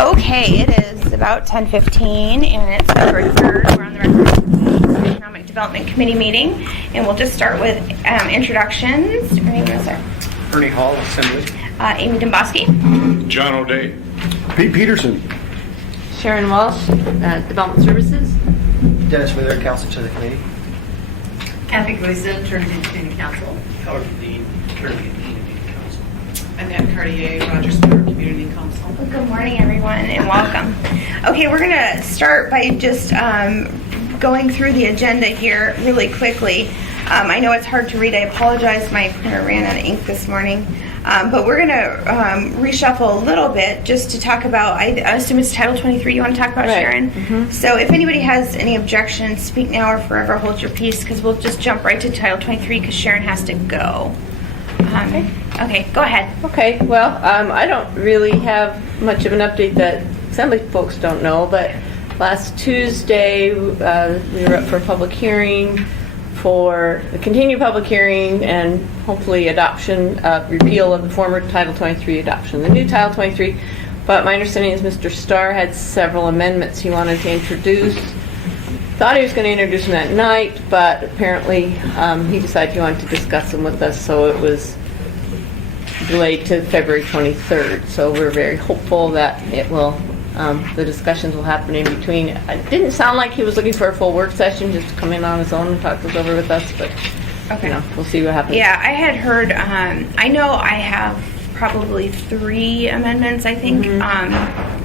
Okay, it is about 10:15 and it's February 3rd. We're on the Economic Development Committee meeting, and we'll just start with introductions. Your name is Ernie Hall, Assembly. Amy Domboski. John O'Day. Pete Peterson. Sharon Walsh, Development Services. Dennis Wheeler, Council to the Committee. Kathy Gleason, Trinity Community Council. Howard Dean, Trinity Community Council. Annette Cartier, Rogers River Community Council. Well, good morning, everyone, and welcome. Okay, we're going to start by just going through the agenda here really quickly. I know it's hard to read. I apologize. My printer ran out of ink this morning. But we're going to reshuffle a little bit just to talk about, I assume it's Title 23 you want to talk about, Right. Sharon? Mm-hmm. So if anybody has any objections, speak now or forever hold your peace, because we'll just jump right to Title 23 because Sharon has to go. Okay, go ahead. Okay, well, I don't really have much of an update that Assembly folks don't know, but last Tuesday we were up for a public hearing for the continued public hearing and hopefully adoption, repeal of the former Title 23 adoption, the new Title 23. But my understanding is Mr. Starr had several amendments he wanted to introduce. Thought he was going to introduce them that night, but apparently he decided he wanted to discuss them with us, so it was delayed to February 23rd. So we're very hopeful that it will, the discussions will happen in between. It didn't sound like he was looking for a full work session, just to come in on his own and talk this over with us, but Okay. you know, we'll see what happens. Yeah, I had heard, I know I have probably 3 amendments, I think.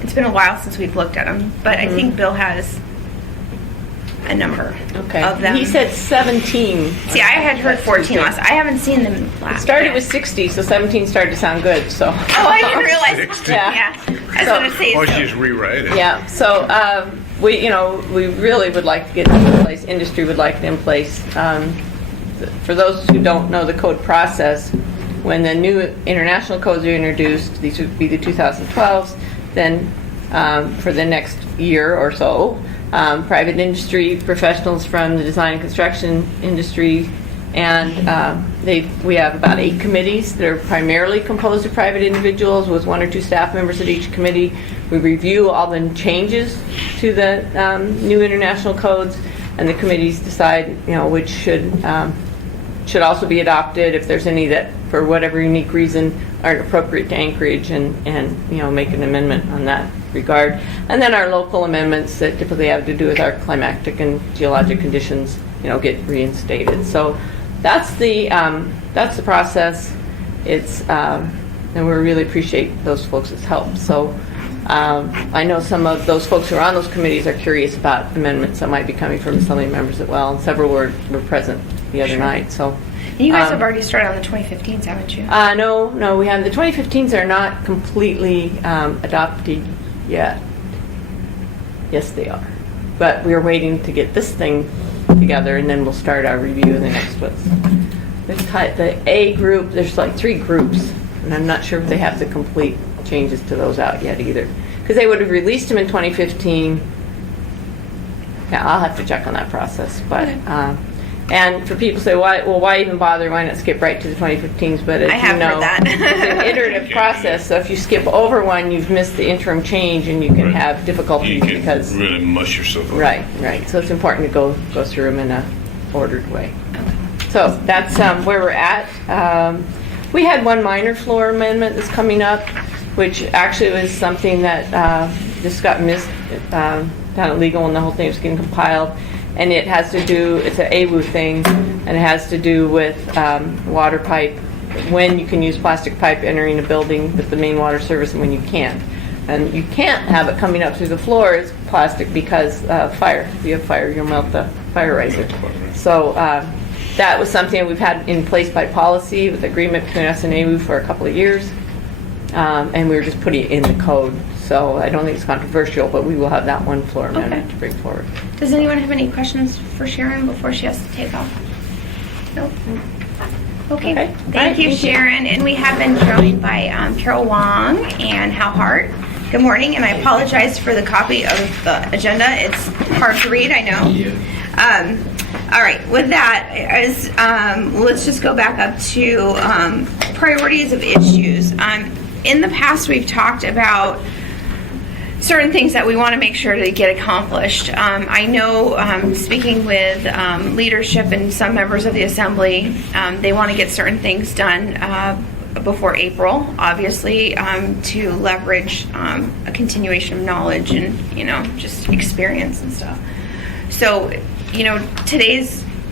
It's been a while since we've looked at them, but I think Bill has a number Okay. of them. He said 17. See, I had heard 14 last. I haven't seen them last. It started with 60, so 17 started to sound good, so. Oh, I didn't realize. 60. Yeah. I was going to say. Or so. just rewrite it. Yeah, so we really would like to get this in place. Industry would like it in place. For those who don't know the code process, when the new international codes are introduced, these would be the 2012s, then for the next year or so, private industry professionals from the design and construction industry, and we have about 8 committees that are primarily composed of private individuals with 1 or 2 staff members at each committee. We review all the changes to the new international codes, and the committees decide, which should also be adopted if there's any that, for whatever unique reason, aren't appropriate to Anchorage, and make an amendment on that regard. And then our local amendments that typically have to do with our climatic and geologic conditions, get reinstated. So that's the process. It's and we really appreciate those folks' help. So I know some of those folks who are on those committees are curious about amendments that might be coming from Assembly members as well, and several were present the other night. So. And you guys have already started on the 2015s, haven't you? No, we have the 2015s are not completely adopted yet. Yes, they are, but we are waiting to get this thing together, and then we'll start our review in the next ones. The A group, there's like 3 groups, and I'm not sure if they have the complete changes to those out yet either, because they would have released them in 2015. Yeah, I'll have to check on that process, but. Okay. And for people who say, why even bother? Why not skip right to the 2015s? But as I have you know, heard that. it's an iterative process. So if you skip over one, you've missed the interim change, and you can Right. have You difficulties can because really mush yourself up. right. So it's important to go through them in a ordered way. So that's where we're at. We had one minor floor amendment that's coming up, which actually was something that just got missed down at legal when the whole thing was getting compiled. And it has to do, it's an AWU thing, and it has to do with water pipe, when you can use plastic pipe entering a building with the main water service and when you can't. And you can't have it coming up through the floor as plastic because fire. If you have fire, you'll melt the fire riser. So that was something we've had in place by policy with agreement between us and AWU for a couple of years. And we were just putting it in the code. So I don't think it's controversial, but we will have that one floor amendment to bring forward. Does anyone have any questions for Sharon before she has to take off? Nope. Okay. Okay. Thank you, Sharon. And we have been joined by Carol Wong and Hal Hart. Good morning, and I apologize for the copy of the agenda. It's hard to read, I know. All right, with that, let's just go back up to priorities of issues. In the past, we've talked about certain things that we want to make sure to get accomplished. I know, speaking with leadership and some members of the assembly, they want to get certain things done before April, obviously, to leverage a continuation of knowledge and, just experience and stuff. So,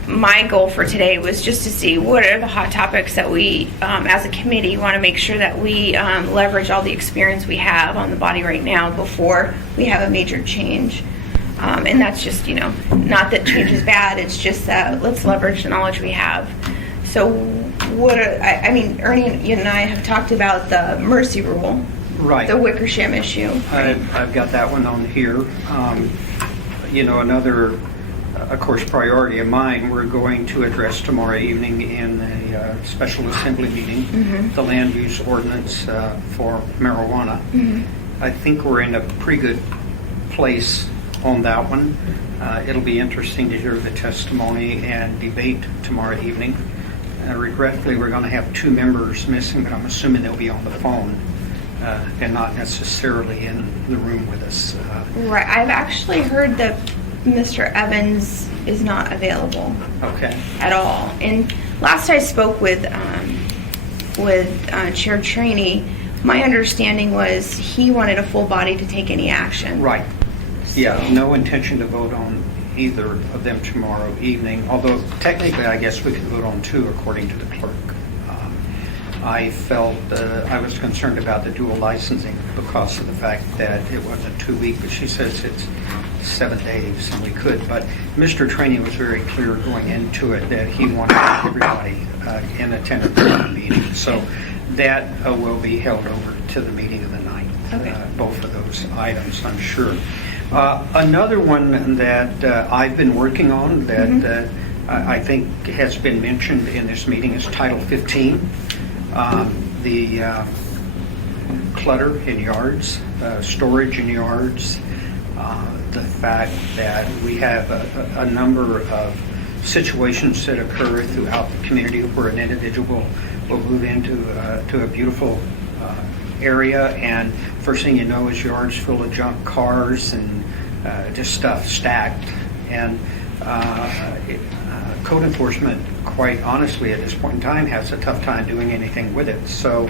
my goal for today was just to see what are the hot topics that we, as a committee, want to make sure that we leverage all the experience we have on the body right now before we have a major change. And that's just, not that change is bad, it's just that let's leverage the knowledge we have. So Ernie, you and I have talked about the mercy rule, Right. the Wickersham issue. I've got that one on here. Another, of course, priority of mine, we're going to address tomorrow evening in a special assembly meeting, the land use ordinance for marijuana. I think we're in a pretty good place on that one. It'll be interesting to hear the testimony and debate tomorrow evening. Regretfully, we're going to have 2 members missing, but I'm assuming they'll be on the phone and not necessarily in the room with us. Right. I've actually heard that Mr. Evans is not available Okay. at all. And last I spoke with Chair Traney, my understanding was he wanted a full body to take any action. Right. Yeah, no intention to vote on either of them tomorrow evening, although technically I guess we could vote on 2 according to the clerk. I felt I was concerned about the dual licensing because of the fact that it wasn't 2 weeks, but she says it's 7 days and we could. But Mr. Traney was very clear going into it that he wanted everybody in attendance at the meeting. So that will be held over to the meeting of the 9th, Okay. both of those items, I'm sure. Another one that I've been working on that I think has been mentioned in this meeting is Title 15, the clutter in yards, storage in yards, the fact that we have a number of situations that occur throughout the community where an individual will move into to a beautiful area, and first thing you know is yards full of junk cars and just stuff stacked. And code enforcement, quite honestly, at this point in time, has a tough time doing anything with it. So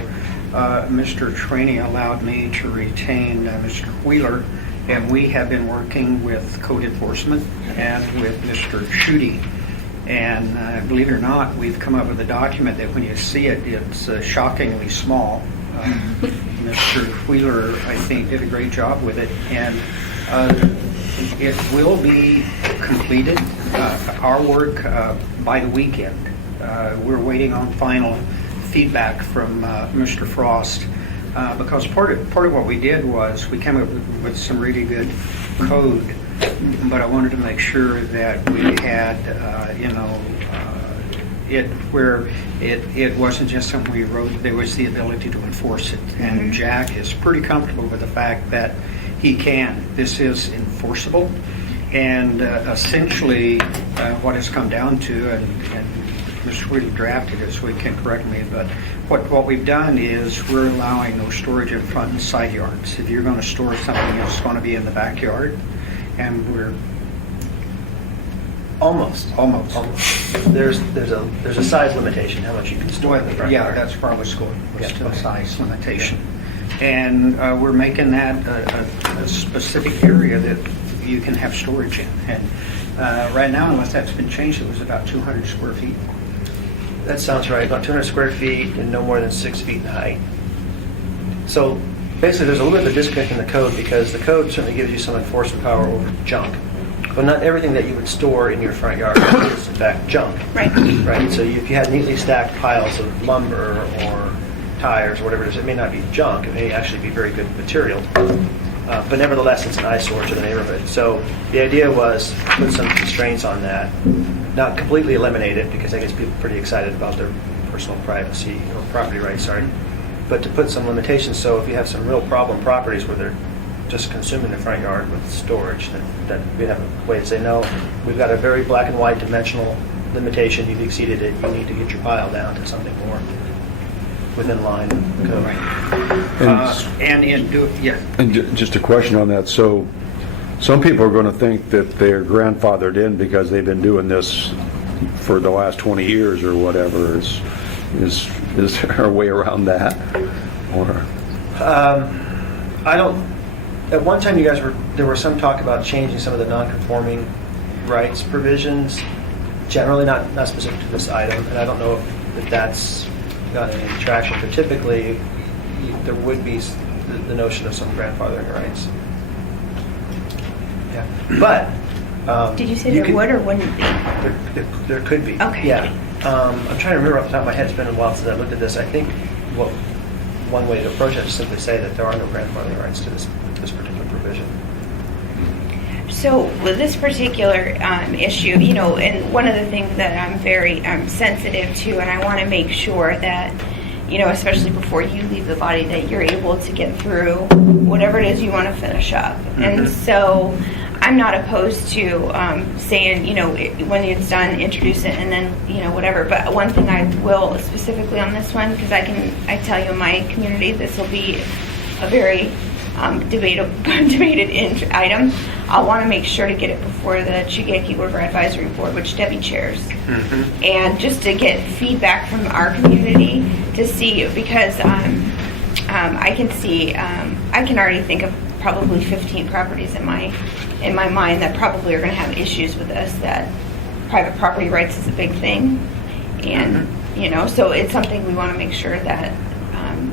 Mr. Traney allowed me to retain Mr. Wheeler, and we have been working with code enforcement and with Mr. Schutte. And believe it or not, we've come up with a document that when you see it, it's shockingly small. Mr. Wheeler, I think, did a great job with it, and it will be completed, our work, by the weekend. We're waiting on final feedback from Mr. Frost, because part of what we did was we came up with some really good code, but I wanted to make sure that we had, it where it wasn't just something we wrote, there was the ability to enforce it. And Jack is pretty comfortable with the fact that he can. This is enforceable. And essentially what it's come down to, and Mr. Wheeler drafted it so he can correct me, but what we've done is we're allowing no storage in front and side yards. If you're going to store something, it's going to be in the backyard. And we're Almost. There's a size limitation, how much you can store in the front yeah, yard. that's where I was going, was Yeah, to the okay. size limitation. And we're making that a specific area that you can have storage in. And right now, unless that's been changed, it was about 200 square feet. That sounds right, about 200 square feet and no more than 6 feet in height. So basically, there's a little bit of a disconnect in the code because the code certainly gives you some enforcement power over junk. But not everything that you would store in your front yard is in fact junk. Right. Right, so if you had neatly stacked piles of lumber or tires or whatever it is, it may not be junk, it may actually be very good material. But nevertheless, it's an eyesore to the neighborhood. So the idea was to put some constraints on that, not completely eliminate it, because that gets people pretty excited about their personal privacy or property rights, but to put some limitations so if you have some real problem properties where they're just consuming the front yard with storage, that we have a way to say, no, we've got a very black and white dimensional limitation, you've exceeded it, you need to get your pile down to something more within line code. Yeah. And just a question on that. So some people are going to think that they're grandfathered in because they've been doing this for the last 20 years or whatever. Is there a way around that? Or I don't, at one time there was some talk about changing some of the non-conforming rights provisions, generally not specific to this item, and I don't know if that's gotten any traction, but typically there would be the notion of some grandfathering rights. Yeah, but. Did you say there would or wouldn't be? There could be. Okay. Yeah. I'm trying to remember off the top of my head, it's been a while since I looked at this. I think one way to approach it is simply say that there are no grandfathering rights to this particular provision. So with this particular issue, you know, and one of the things that I'm very sensitive to, and I want to make sure that, you know, especially before you leave the body, that you're able to get through whatever it is you want to finish up. And so I'm not opposed to saying, you know, when it's done, introduce it, and then, you know, whatever. But one thing I will specifically on this one, because I tell you in my community, this will be a very debated item. I'll want to make sure to get it before the Chautauqua River Advisory Board, which Debbie chairs, and just to get feedback from our community to see, because I can see, I can already think of probably 15 properties in my mind that probably are going to have issues with this. That private property rights is a big thing, and you know, so it's something we want to make sure that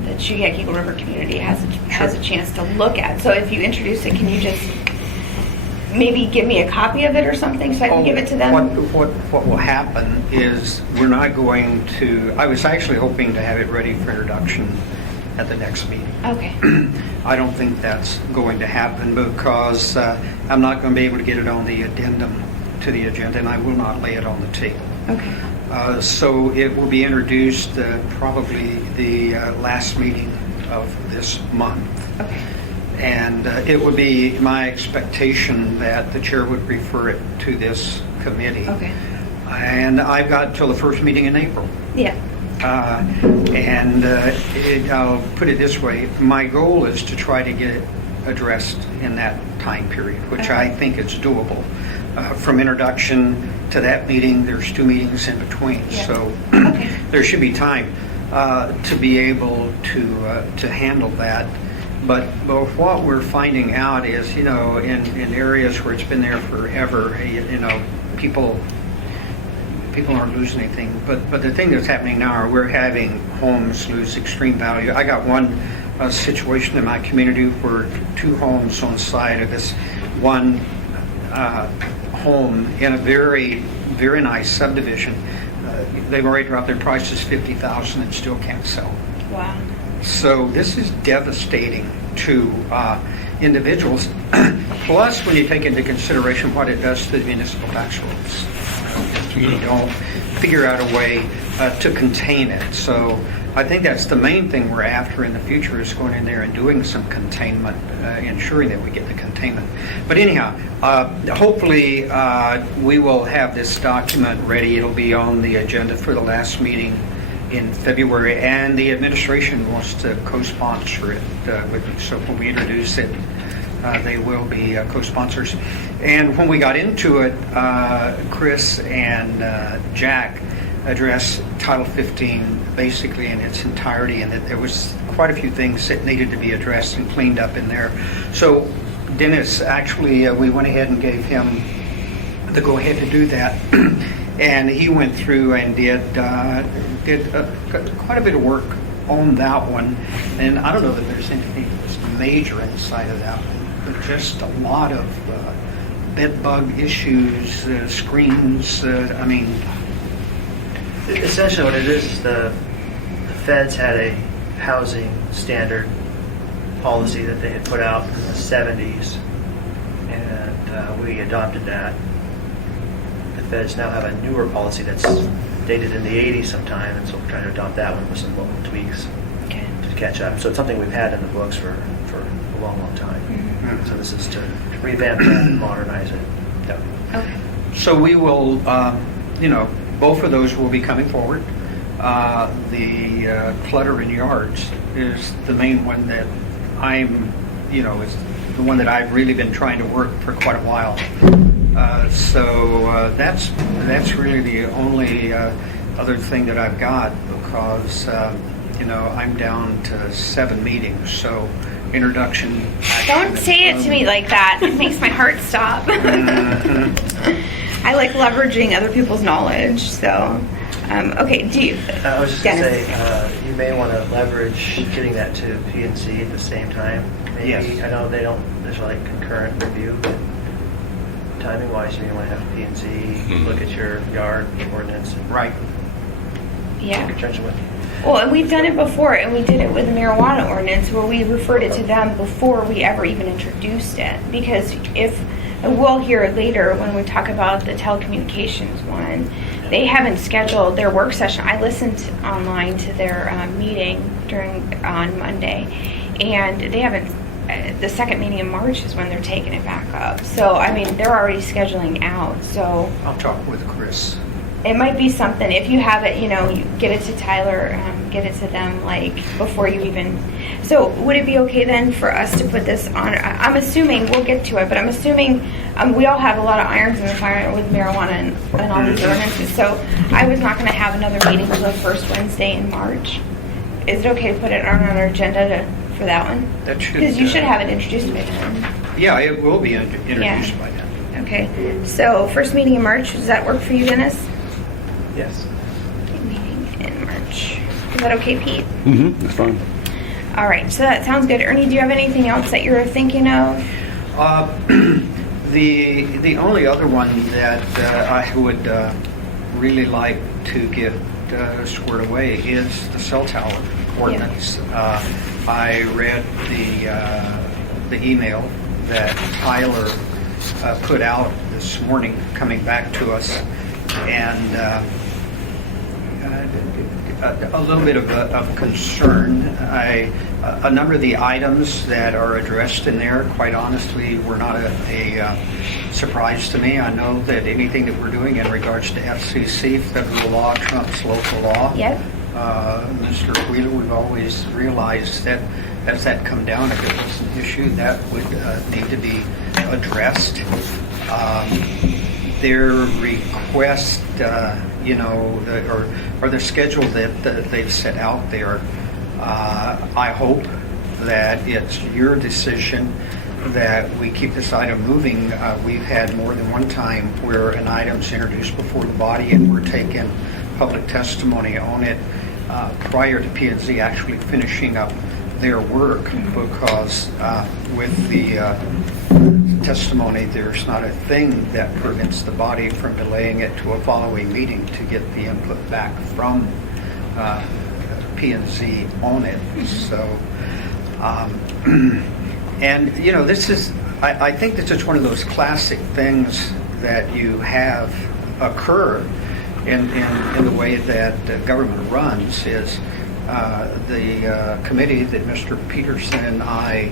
the Chautauqua River community has a chance to look at. So if you introduce it, can you just maybe give me a copy of it or something so I can give it to them? What will happen is we're not going to, I was actually hoping to have it ready for introduction at the next meeting. Okay. I don't think that's going to happen because I'm not going to be able to get it on the addendum to the agenda, and I will not lay it on the table. Okay. So it will be introduced probably the last meeting of this month. Okay. And it would be my expectation that the chair would refer it to this committee. Okay. And I've got till the first meeting in April. Yeah. I'll put it this way, my goal is to try to get it addressed in that time period, which I think is doable. From introduction to that meeting, there's 2 meetings in between, Yeah. so Okay. there should be time to be able to handle that. But what we're finding out is, you know, in areas where it's been there forever, you know, people aren't losing anything. But the thing that's happening now are we're having homes lose extreme value. I got one situation in my community where 2 homes on the side of this one home in a very, very nice subdivision. They've already dropped their prices $50,000 and still can't sell. Wow. So this is devastating to individuals. Plus, when you take into consideration what it does to the municipal tax rolls, you don't figure out a way to contain it. So I think that's the main thing we're after in the future, is going in there and doing some containment, ensuring that we get the containment. But anyhow, hopefully we will have this document ready. It'll be on the agenda for the last meeting in February, and the administration wants to co-sponsor it with me. So when we introduce it, they will be co-sponsors. And when we got into it, Chris and Jack addressed Title 15 basically in its entirety, and that there was quite a few things that needed to be addressed and cleaned up in there. So Dennis, actually, we went ahead and gave him the go-ahead to do that. And he went through and did quite a bit of work on that one. And I don't know that there's anything that's major inside of that one, but just a lot of bed bug issues, screens. I mean, Essentially what it is the feds had a housing standard policy that they had put out in the 70s, and we adopted that. The feds now have a newer policy that's dated in the 80s sometime, and so we're trying to adopt that one with some local tweaks Okay. to catch up. So it's something we've had in the books for a long, long time. So this is to revamp that and modernize it. Okay. so we will, you know, both of those will be coming forward. The clutter in yards is the main one that is the one that I've really been trying to work for quite a while. So that's really the only other thing that I've got, because I'm down to 7 meetings. So introduction. Don't say it to me like that. It makes my heart stop. I like leveraging other people's knowledge. So, okay, do you? I was just going to Dennis. say, you may want to leverage getting that to P&Z at the same time. Maybe. Yes. I know there's like concurrent review, but timing wise, you may want to have P&Z look at your yard ordinance and Right. Yeah. conjunction with. Well, and we've done it before, and we did it with the marijuana ordinance where we referred it to them before we ever even introduced it. Because and we'll hear later when we talk about the telecommunications one, they haven't scheduled their work session. I listened online to their meeting on Monday, and they haven't. The second meeting in March is when they're taking it back up. So, I mean, they're already scheduling out. So I'll talk with Chris. it might be something, if you have it, you get it to Tyler, get it to them, like, before you even, so would it be okay then for us to put this on, I'm assuming, we'll get to it, but I'm assuming we all have a lot of irons in the fire with marijuana and all these ordinances, so I was not gonna have another meeting until the first Wednesday in March. Is it okay to put it on our agenda for that one? That should. Because you should have it introduced by then. Yeah, it will be introduced by then. Okay, so first meeting in March, does that work for you, Dennis? Yes. Meeting in March. Is that okay, Pete? Mm-hmm, that's fine. All right, so that sounds good. Ernie, do you have anything else that you're thinking of? The only other one that I would really like to get squared away is the cell tower ordinance. I read the email that Tyler put out this morning coming back to us, and a little bit of concern. A number of the items that are addressed in there, quite honestly, were not a surprise to me. I know that anything that we're doing in regards to FCC, federal law trumps local law. Yep. Mr. Wheeler, we've always realized that as that come down, if it was an issue, that would need to be addressed. Their request, or the schedule that they've set out there, I hope that it's your decision that we keep this item moving. We've had more than one time where an item's introduced before the body and we're taking public testimony on it prior to P&Z actually finishing up their work, because with the testimony, there's not a thing that prevents the body from delaying it to a following meeting to get the input back from P&Z on it. So, and this is, I think this is one of those classic things that you have occur in the way that government runs. Is the committee that Mr. Peterson and I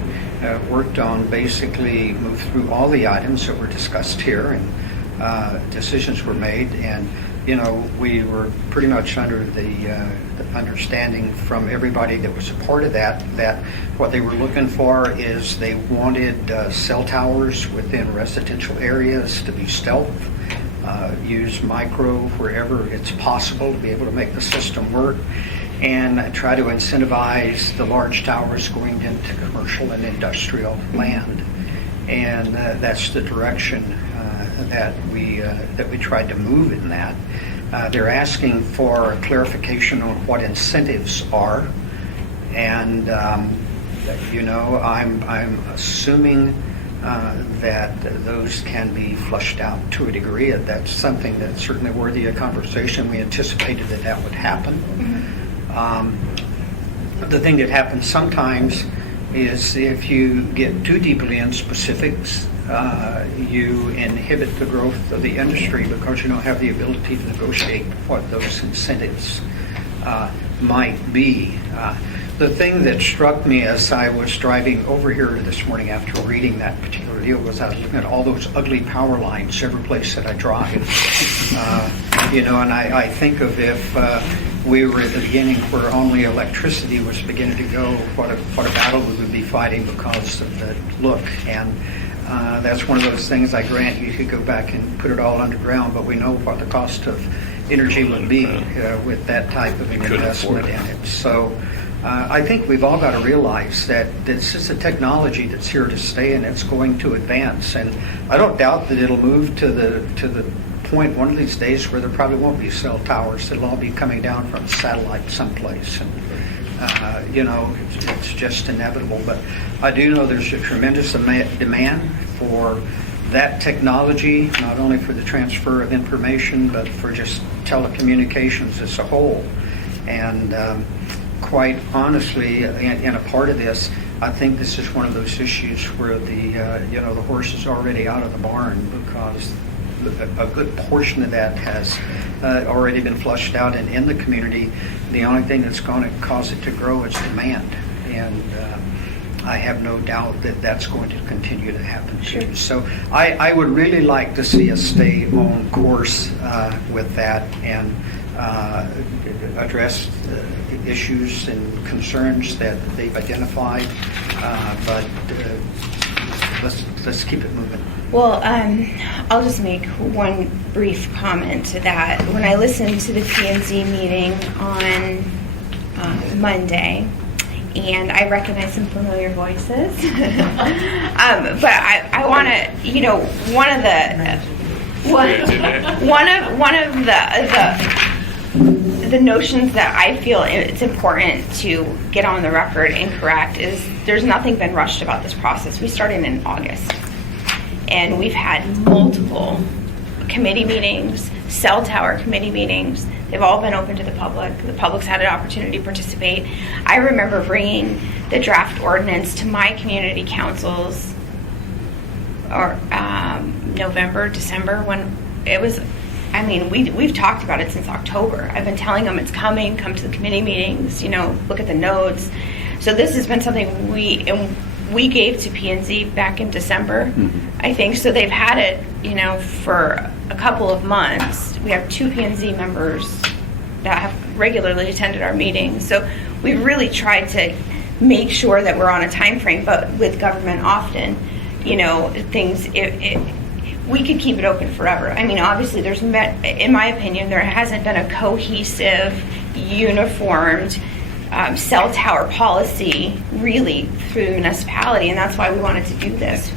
worked on basically moved through all the items that were discussed here, and decisions were made, and we were pretty much under the understanding from everybody that was a part of that what they were looking for is they wanted cell towers within residential areas to be stealth, use micro wherever it's possible to be able to make the system work, and try to incentivize the large towers going into commercial and industrial land. And that's the direction that we tried to move in that. They're asking for clarification on what incentives are, and I'm assuming that those can be flushed out to a degree. That's something that's certainly worthy of conversation. We anticipated that would happen. The thing that happens sometimes is if you get too deeply in specifics, you inhibit the growth of the industry because you don't have the ability to negotiate what those incentives might be. The thing that struck me as I was driving over here this morning after reading that particular deal was I was looking at all those ugly power lines every place that I drive. And I think of if we were at the beginning where only electricity was beginning to go, what a battle we would be fighting because of the look. And that's one of those things, I grant you could go back and put it all underground, but we know what the cost of energy would be with that type of an Couldn't investment afford in it. it. So I think we've all got to realize that this is a technology that's here to stay and it's going to advance. And I don't doubt that it'll move to the point one of these days where there probably won't be cell towers. It'll all be coming down from satellite someplace. And, you know, it's just inevitable. But I do know there's a tremendous demand for that technology, not only for the transfer of information, but for just telecommunications as a whole. And quite honestly, in a part of this, I think this is one of those issues where the horse is already out of the barn, because a good portion of that has already been flushed out and in the community. The only thing that's going to cause it to grow is demand. And I have no doubt that that's going to continue to happen too. So I would really like to see us stay on course with that and address the issues and concerns that they've identified. But let's keep it moving. Well, I'll just make one brief comment to that. When I listened to the P&Z meeting on Monday, and I recognize some familiar voices, but I want to, you know, one of the notions that I feel it's important to get on the record and correct is there's nothing been rushed about this process. We started in August, and we've had multiple committee meetings, cell tower committee meetings. They've all been open to the public. The public's had an opportunity to participate. I remember bringing the draft ordinance to my community councils or November, December, when it was, I mean, we've talked about it since October. I've been telling them it's coming, come to the committee meetings, you know, look at the notes. So this has been something we gave to P&Z back in December, I think. So they've had it, you know, for a couple of months. We have 2 P&Z members that have regularly attended our meetings. So we've really tried to make sure that we're on a time frame, but with government often, you know, things, we could keep it open forever. I mean, obviously in my opinion, there hasn't been a cohesive, uniformed cell tower policy really through the municipality, and that's why we wanted to do this,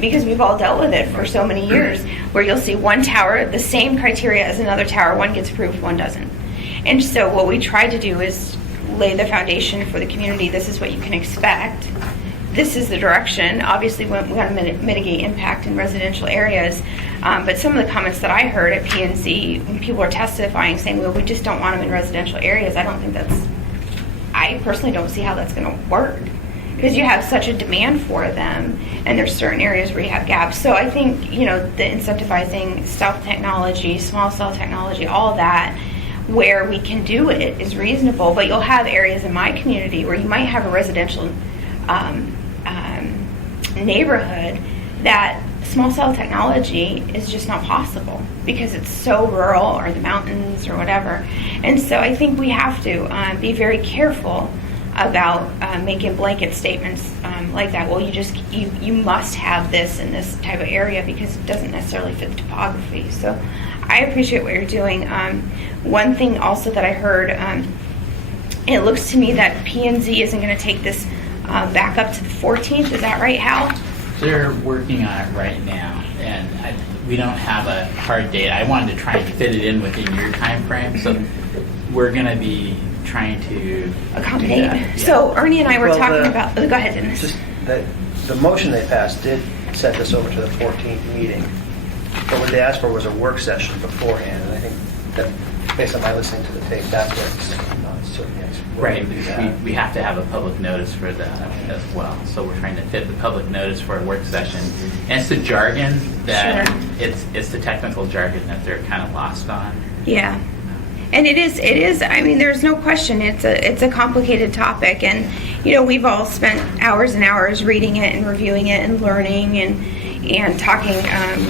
because we've all dealt with it for so many years, where you'll see one tower, the same criteria as another tower, one gets approved, one doesn't. And so what we tried to do is lay the foundation for the community. This is what you can expect. This is the direction. Obviously, we want to mitigate impact in residential areas, but some of the comments that I heard at P&Z, when people are testifying, saying, well, we just don't want them in residential areas, I personally don't see how that's going to work, because you have such a demand for them, and there's certain areas where you have gaps. So I think, you know, the incentivizing stealth technology, small cell technology, all of that, where we can do it is reasonable. But you'll have areas in my community where you might have a residential neighborhood that small cell technology is just not possible because it's so rural, or the mountains, or whatever. And so I think we have to be very careful about making blanket statements like that. Well, you must have this in this type of area because it doesn't necessarily fit the topography. So I appreciate what you're doing. One thing also that I heard, it looks to me that P&Z isn't going to take this back up to the 14th. Is that right, Hal? They're working on it right now, and we don't have a hard date. I wanted to try and fit it in within your time frame, so we're going to be trying to Accommodate. do that. Yeah. So Ernie and I were Well, talking about. Go ahead, Dennis. Just that the motion they passed did set this over to the 14th meeting, but what they asked for was a work session beforehand, and I think that, based on my listening to the tape, that's what's not certain yes. Right, we have to have a public notice for that as well. So we're trying to fit the public notice for a work session. And it's the jargon that, Sure. it's the technical jargon that they're kind of lost on. Yeah. And it is, I mean, there's no question, it's a complicated topic, and, you know, we've all spent hours and hours reading it and reviewing it and learning, and, and talking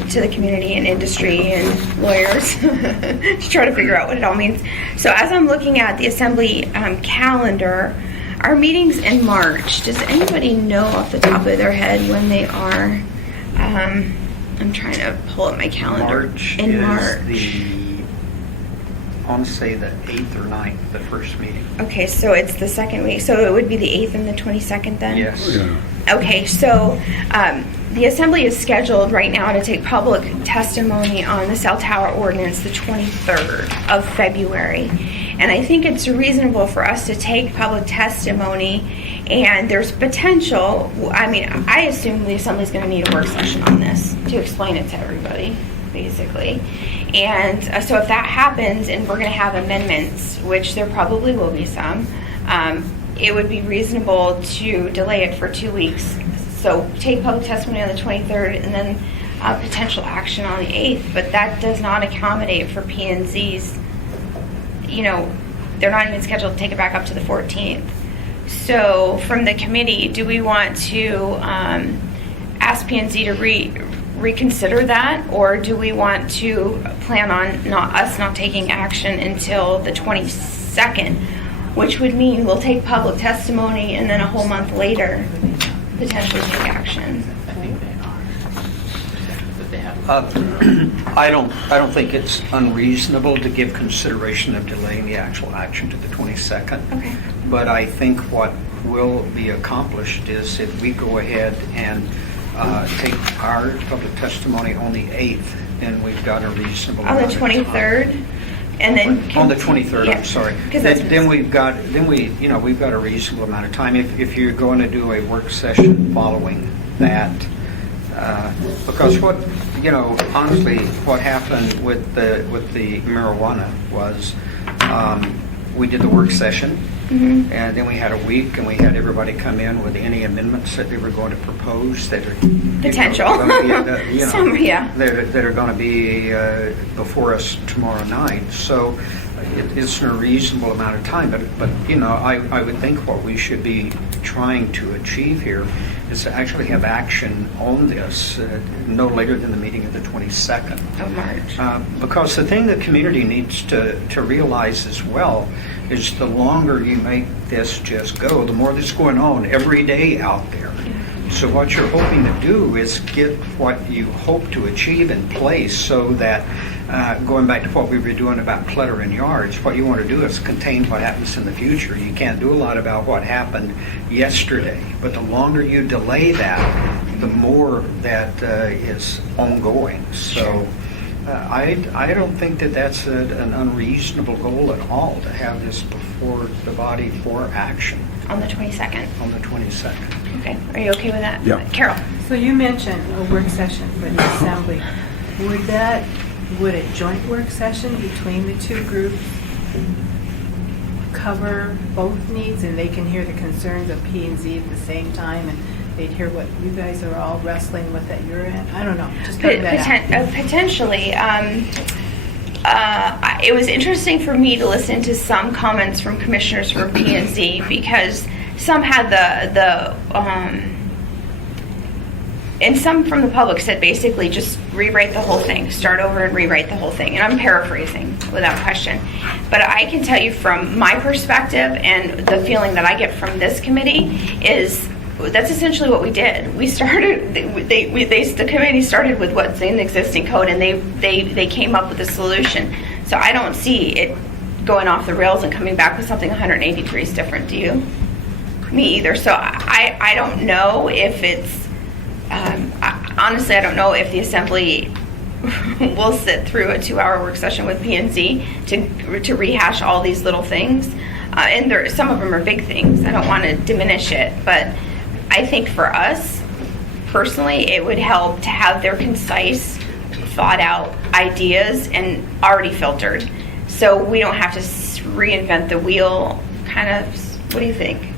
to the community and industry and lawyers to try to figure out what it all means. So as I'm looking at the Assembly calendar, our meetings in March, does anybody know off the top of their head when they are? I'm trying to pull up my calendar. March in is March. I want to say the 8th or 9th, the first meeting. Okay, so it's the second week. So it would be the 8th and the 22nd then? Yes. Yeah. Okay, so the Assembly is scheduled right now to take public testimony on the cell tower ordinance the 23rd of February. And I think it's reasonable for us to take public testimony, and there's potential, I mean, I assume the Assembly's going to need a work session on this to explain it to everybody, basically. And so if that happens and we're going to have amendments, which there probably will be some, it would be reasonable to delay it for 2 weeks. So take public testimony on the 23rd and then potential action on the 8th. But that does not accommodate for P&Z's, you know, they're not even scheduled to take it back up to the 14th. So from the committee, do we want to ask P&Z to reconsider that, or do we want to plan on not taking action until the 22nd, which would mean we'll take public testimony and then a whole month later potentially take action? I think they are. But they have. I don't think it's unreasonable to give consideration of delaying the actual action to the 22nd. Okay. But I think what will be accomplished is if we go ahead and take our public testimony on the 8th, then we've got a reasonable On the amount of time. 23rd, and then On the 23rd, yeah, I'm sorry. 'cause that's- Then we've got a reasonable amount of time. If you're going to do a work session following that, because honestly, what happened with the marijuana was, we did the work session, and then we had a week, and we had everybody come in with any amendments that they were going to propose that are Potential. Some, yeah. that are going to be before us tomorrow night. So it's a reasonable amount of time. But I would think what we should be trying to achieve here is to actually have action on this no later than the meeting of the 22nd. of March. Because the thing the community needs to realize as well is the longer you make this just go, the more that's going on every day out there. So what you're hoping to do is get what you hope to achieve in place so that, going back to what we were doing about clutter in yards, what you want to do is contain what happens in the future. You can't do a lot about what happened yesterday, but the longer you delay that, the more that is ongoing. So I don't think that that's an unreasonable goal at all, to have this before the body for action On the 22nd. on the 22nd. Okay. Are you okay with that? Yeah. Carol? So you mentioned a work session for the assembly. Would a joint work session between the two groups cover both needs, and they can hear the concerns of P&Z at the same time, and they'd hear what you guys are all wrestling with at your end? I don't know, just throwing that out. Potentially. It was interesting for me to listen to some comments from commissioners from P&Z, because some had and some from the public said basically just rewrite the whole thing, start over and rewrite the whole thing. And I'm paraphrasing without question. But I can tell you from my perspective and the feeling that I get from this committee is that's essentially what we did. We started, the committee started with what's in the existing code, and they came up with a solution. So I don't see it going off the rails and coming back with something 180 degrees different. Do you? Me either. So I don't know if it's, honestly, I don't know if the assembly will sit through a 2-hour work session with P&Z to rehash all these little things. And some of them are big things. I don't want to diminish it, but I think for us, personally, it would help to have their concise, thought out ideas and already filtered. So we don't have to reinvent the wheel, kind of. What do you think?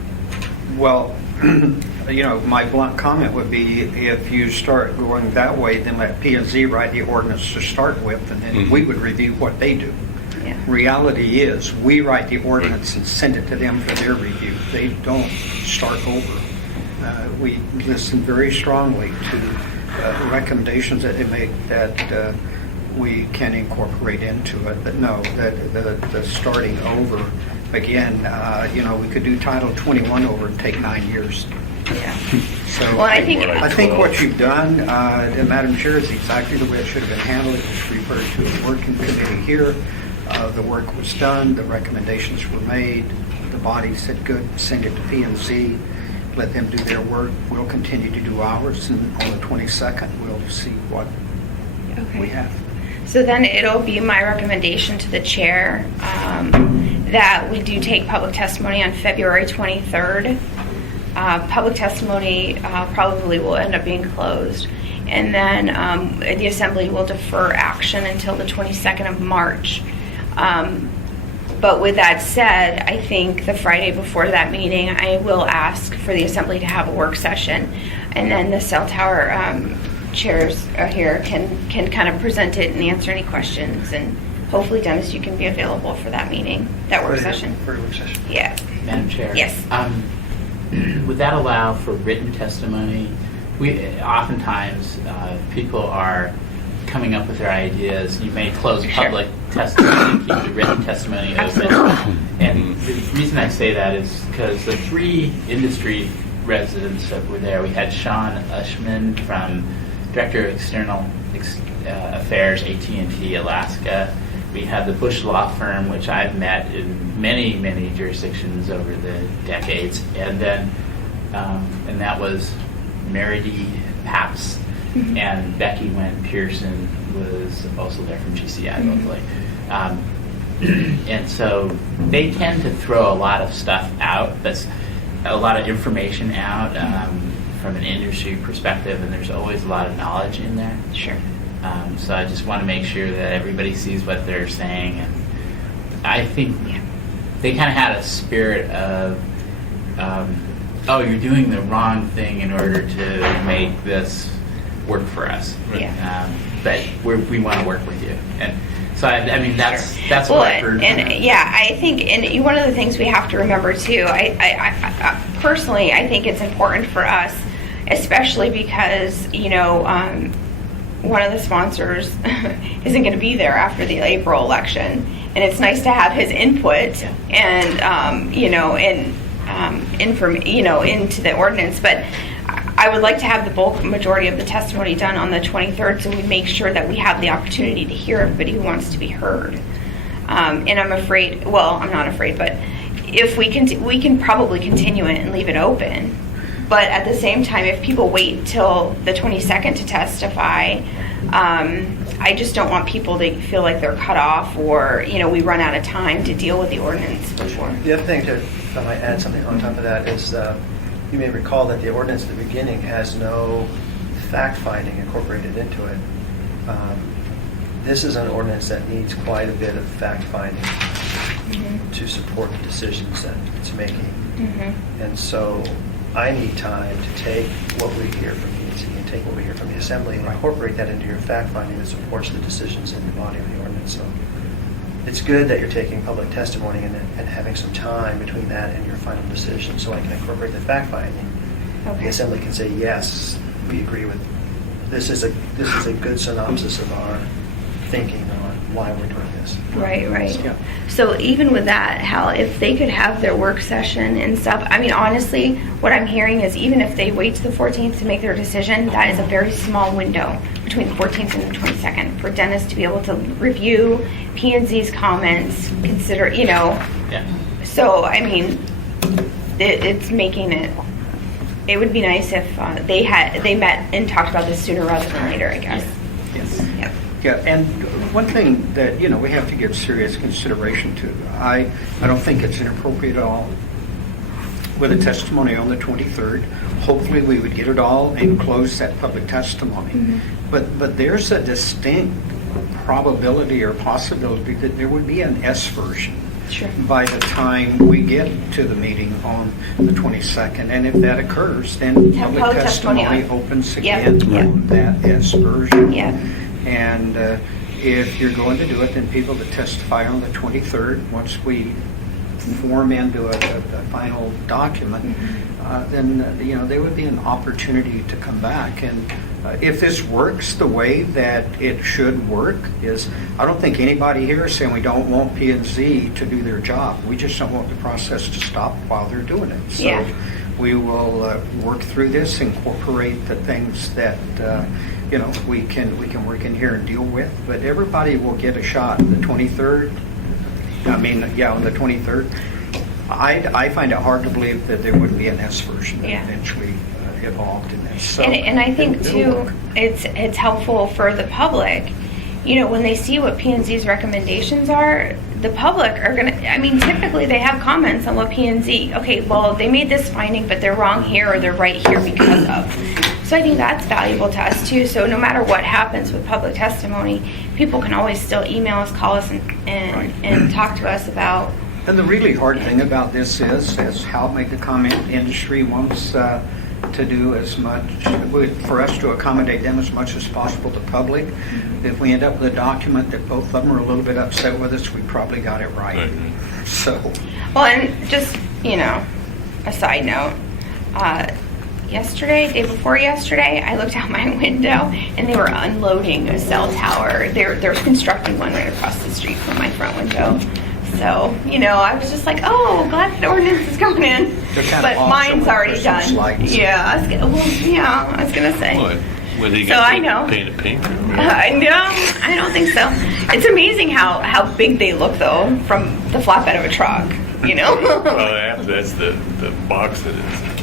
Well, my blunt comment would be, if you start going that way, then let P&Z write the ordinance to start with, and then we would review what they do. Yeah. Reality is, we write the ordinance and send it to them for their review. They don't start over. We listen very strongly to recommendations that they make that we can incorporate into it. But no, the starting over, again, we could do Title 21 over and take 9 years. Yeah. So Well, I think what you've done, Madam Chair, is exactly the way it should have been handled. It was referred to a working committee here. The work was done. The recommendations were made. The body said, good, send it to P&Z. Let them do their work. We'll continue to do ours. And on the 22nd, we'll see what we have. So then it'll be my recommendation to the chair that we do take public testimony on February 23rd. Public testimony probably will end up being closed. And then the assembly will defer action until the 22nd of March. But with that said, I think the Friday before that meeting, I will ask for the assembly to have a work session. And then the cell tower chairs here can kind of present it and answer any questions. And hopefully, Dennis, you can be available for that meeting, that work session. For a work session. Yeah. Madam Chair? Yes. Would that allow for written testimony? Oftentimes, people are coming up with their ideas. You may close public testimony, keep the written testimony open. And the reason I say that is because the 3 industry residents that were there, we had Sean Ushman from Director of External Affairs, AT&T Alaska. We had the Bush Law Firm, which I've met in many, many jurisdictions over the decades. And then, and that was Meredy Paps. Mm-hmm. And Becky Wen Pearson was also there from GCI locally. And so they tend to throw a lot of stuff out, that's a lot of information out from an industry perspective, and there's always a lot of knowledge in there. Sure. So I just want to make sure that everybody sees what they're saying. And I think they kind of had a spirit of, oh, you're doing the wrong thing in order to make this work for us. Yeah. But we want to work with you. And so, I mean, that's well, what I've heard. And yeah, I think, and one of the things we have to remember too, I personally, I think it's important for us, especially because, one of the sponsors isn't going to be there after the April election, and it's nice to have his input and into the ordinance. But I would like to have the bulk majority of the testimony done on the 23rd, so we make sure that we have the opportunity to hear everybody who wants to be heard. And I'm afraid, well, I'm not afraid, but if we can probably continue it and leave it open. But at the same time, if people wait till the 22nd to testify, I just don't want people to feel like they're cut off, or we run out of time to deal with the ordinance before. The other thing, if I might add something on top of that, is you may recall that the ordinance at the beginning has no fact-finding incorporated into it. This is an ordinance that needs quite a bit of fact-finding to support the decisions that it's making. And so I need time to take what we hear from P&Z and take what we hear from the Assembly and incorporate that into your fact-finding that supports the decisions in the body of the ordinance. So it's good that you're taking public testimony and having some time between that and your final decision, so I can incorporate the fact-finding. Okay. The Assembly can say, yes, we agree with this is a good synopsis of our thinking on why we're doing this. Right. Yeah. So even with that, Hal, if they could have their work session and stuff, I mean, honestly, what I'm hearing is even if they wait to the 14th to make their decision, that is a very small window between the 14th and the 22nd for Dennis to be able to review P&Z's comments, consider, Yeah. So, I mean, it's making it, it would be nice if they met and talked about this sooner rather than later, I guess. Yes. Yep. Yeah, and one thing that, we have to give serious consideration to, I don't think it's inappropriate at all with a testimony on the 23rd. Hopefully we would get it all and close that public testimony. But there's a distinct probability or possibility that there would be an S version by the time we get to the meeting on the 22nd. And if that occurs, then public testimony opens again on that S version. Yeah. And if you're going to do it, then people that testify on the 23rd, once we form into a final document, then there would be an opportunity to come back. And if this works the way that it should work, is I don't think anybody here is saying we don't want P&Z to do their job. We just don't want the process to stop while they're doing it. So Yeah. we will work through this, incorporate the things that we can work in here and deal with. But everybody will get a shot. The 23rd. On the 23rd. I find it hard to believe that there would be an S version that Yeah. eventually evolved in this. So And I think it'll too, work. it's helpful for the public, when they see what P&Z's recommendations are, the public are gonna, typically they have comments on what P&Z, okay, well, they made this finding, but they're wrong here or they're right here because of. So I think that's valuable to us too. So no matter what happens with public testimony, people can always still email us, call us, and talk to us about. And the really hard thing about this is how make the comment industry wants to do as much, for us to accommodate them as much as possible, the public. If we end up with a document that both of them are a little bit upset with us, we probably got it right. So. Well, and just, a side note, day before yesterday, I looked out my window and they were unloading a cell tower. They're constructing one right across the street from my front window. So, I was just like, oh, glad the ordinance is coming in. They're kinda But awesome mine's with already Christmas done. lights. Yeah, I was gonna say. What? When they So I know. paint it pink? No, I don't think so. It's amazing how big they look though from the flatbed of a truck. Well, that's the box that is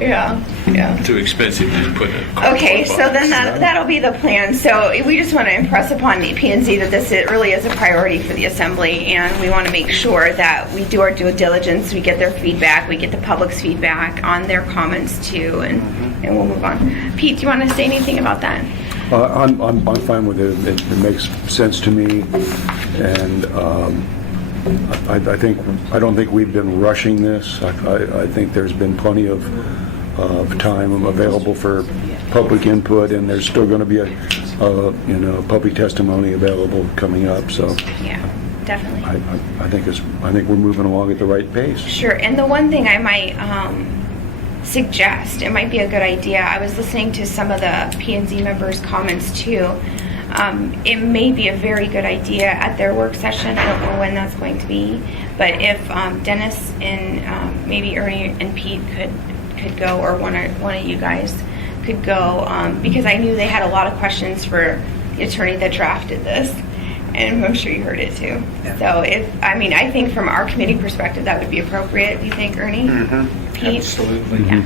Yeah. too expensive to put in a cardboard Okay, so box. then that'll be the plan. So we just want to impress upon the P&Z that this really is a priority for the assembly, and we want to make sure that we do our due diligence, we get their feedback, we get the public's feedback on their comments too, and we'll move on. Pete, do you want to say anything about that? I'm fine with it. It makes sense to me, and I don't think we've been rushing this. I think there's been plenty of time available for public input, and there's still going to be a public testimony available coming up. So Yeah, definitely. I think we're moving along at the right pace. Sure, and the one thing I might suggest, it might be a good idea, I was listening to some of the P&Z members' comments too. It may be a very good idea at their work session, I don't know when that's going to be, but if Dennis and maybe Ernie and Pete could go, or one of you guys could go, because I knew they had a lot of questions for the attorney that drafted this, and I'm sure you heard it too. Yeah. So I think from our committee perspective, that would be appropriate. Do you think, Ernie? Pete? Absolutely. Yeah.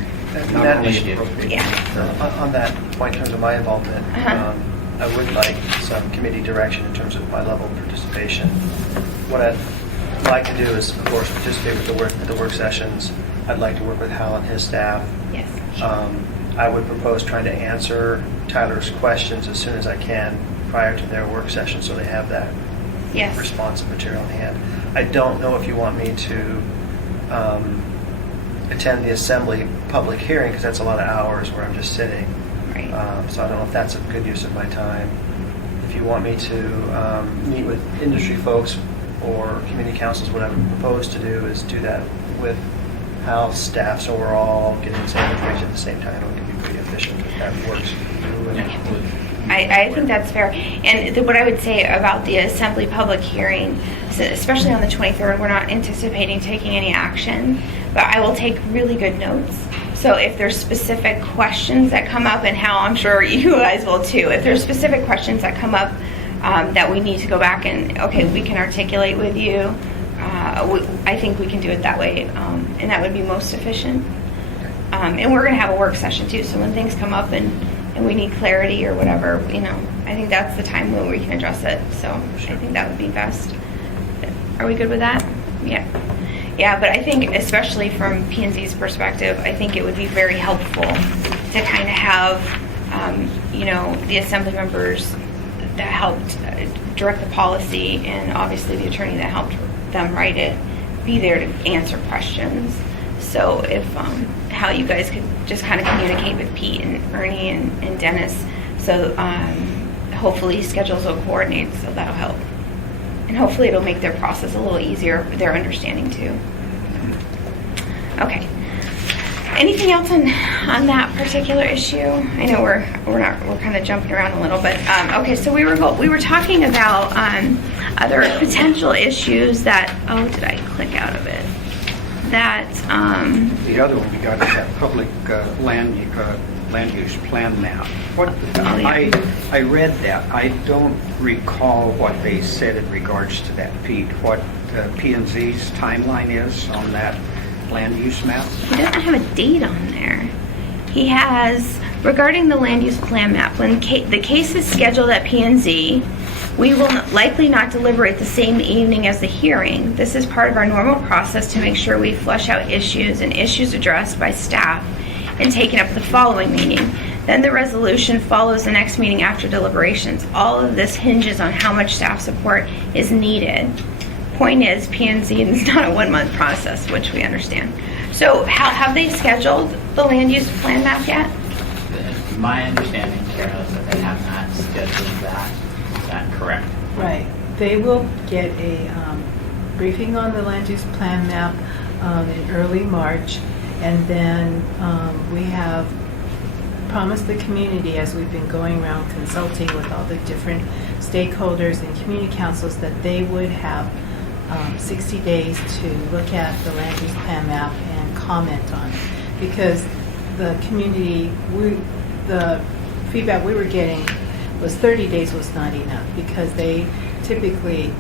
Not That only issue. appropriate. Yeah. On that point, in terms of my involvement, Uh-huh. I would like some committee direction in terms of my level of participation. What I'd like to do is, of course, participate with the work sessions. I'd like to work with Hal and his staff. Yes. I would propose trying to answer Tyler's questions as soon as I can prior to their work session, so they have that Yes. responsive material in hand. I don't know if you want me to attend the assembly public hearing, because that's a lot of hours where I'm just sitting. Right. So I don't know if that's a good use of my time. If you want me to meet with industry folks or community councils, what I would propose to do is do that with Hal's staff, so we're all getting the same information at the same time. It can be pretty efficient if that works for you. And I think that's fair. And what I would say about the assembly public hearing, so especially on the 23rd, we're not anticipating taking any action, but I will take really good notes. So if there's specific questions that come up, and Hal, I'm sure you guys will too, if there's specific questions that come up that we need to go back and, okay, we can articulate with you, I think we can do it that way, and that would be most efficient. And we're going to have a work session too, so when things come up and we need clarity or whatever, I think that's the time when we can address it. So I think that would be best. Are we good with that? Yeah. Yeah, but I think especially from P&Z's perspective, I think it would be very helpful to kind of have, the assembly members that helped direct the policy, and obviously the attorney that helped them write it, be there to answer questions. So if how you guys could just kind of communicate with Pete and Ernie and Dennis, so hopefully schedules will coordinate, so that'll help. And hopefully it'll make their process a little easier, their understanding too. Okay. Anything else on that particular issue? I know we're kind of jumping around a little bit. Okay, so we were talking about other potential issues that. Oh, did I click out of it? That The other one we got is that public land use plan map. I read that. I don't recall what they said in regards to that, Pete. What P&Z's timeline is on that land use map? he doesn't have a date on there. He has, regarding the land use plan map, when the case is scheduled at P&Z, we will likely not deliberate the same evening as the hearing. This is part of our normal process to make sure we flush out issues and issues addressed by staff and taken up the following meeting. Then the resolution follows the next meeting after deliberations. All of this hinges on how much staff support is needed. Point is, P&Z is not a 1 month process, which we understand. So have they scheduled the land use plan map yet? My understanding, Carol, is that they have not scheduled that. Is that correct? Right. They will get a briefing on the land use plan map in early March. And then we have promised the community, as we've been going around consulting with all the different stakeholders and community councils, that they would have 60 days to look at the land use plan map and comment on it. Because the community, the feedback we were getting was 30 days was not enough, because they typically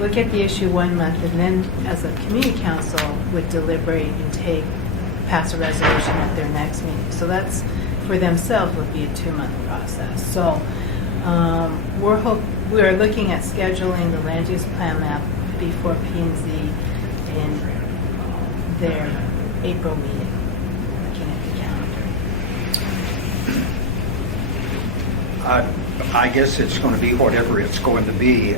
look at the issue 1 month and then as a community council would deliberate and pass a resolution at their next meeting. So that's, for themselves, would be a 2-month process. So we are looking at scheduling the land use plan map before P&Z in their April meeting, looking at the calendar. I guess it's going to be whatever it's going to be.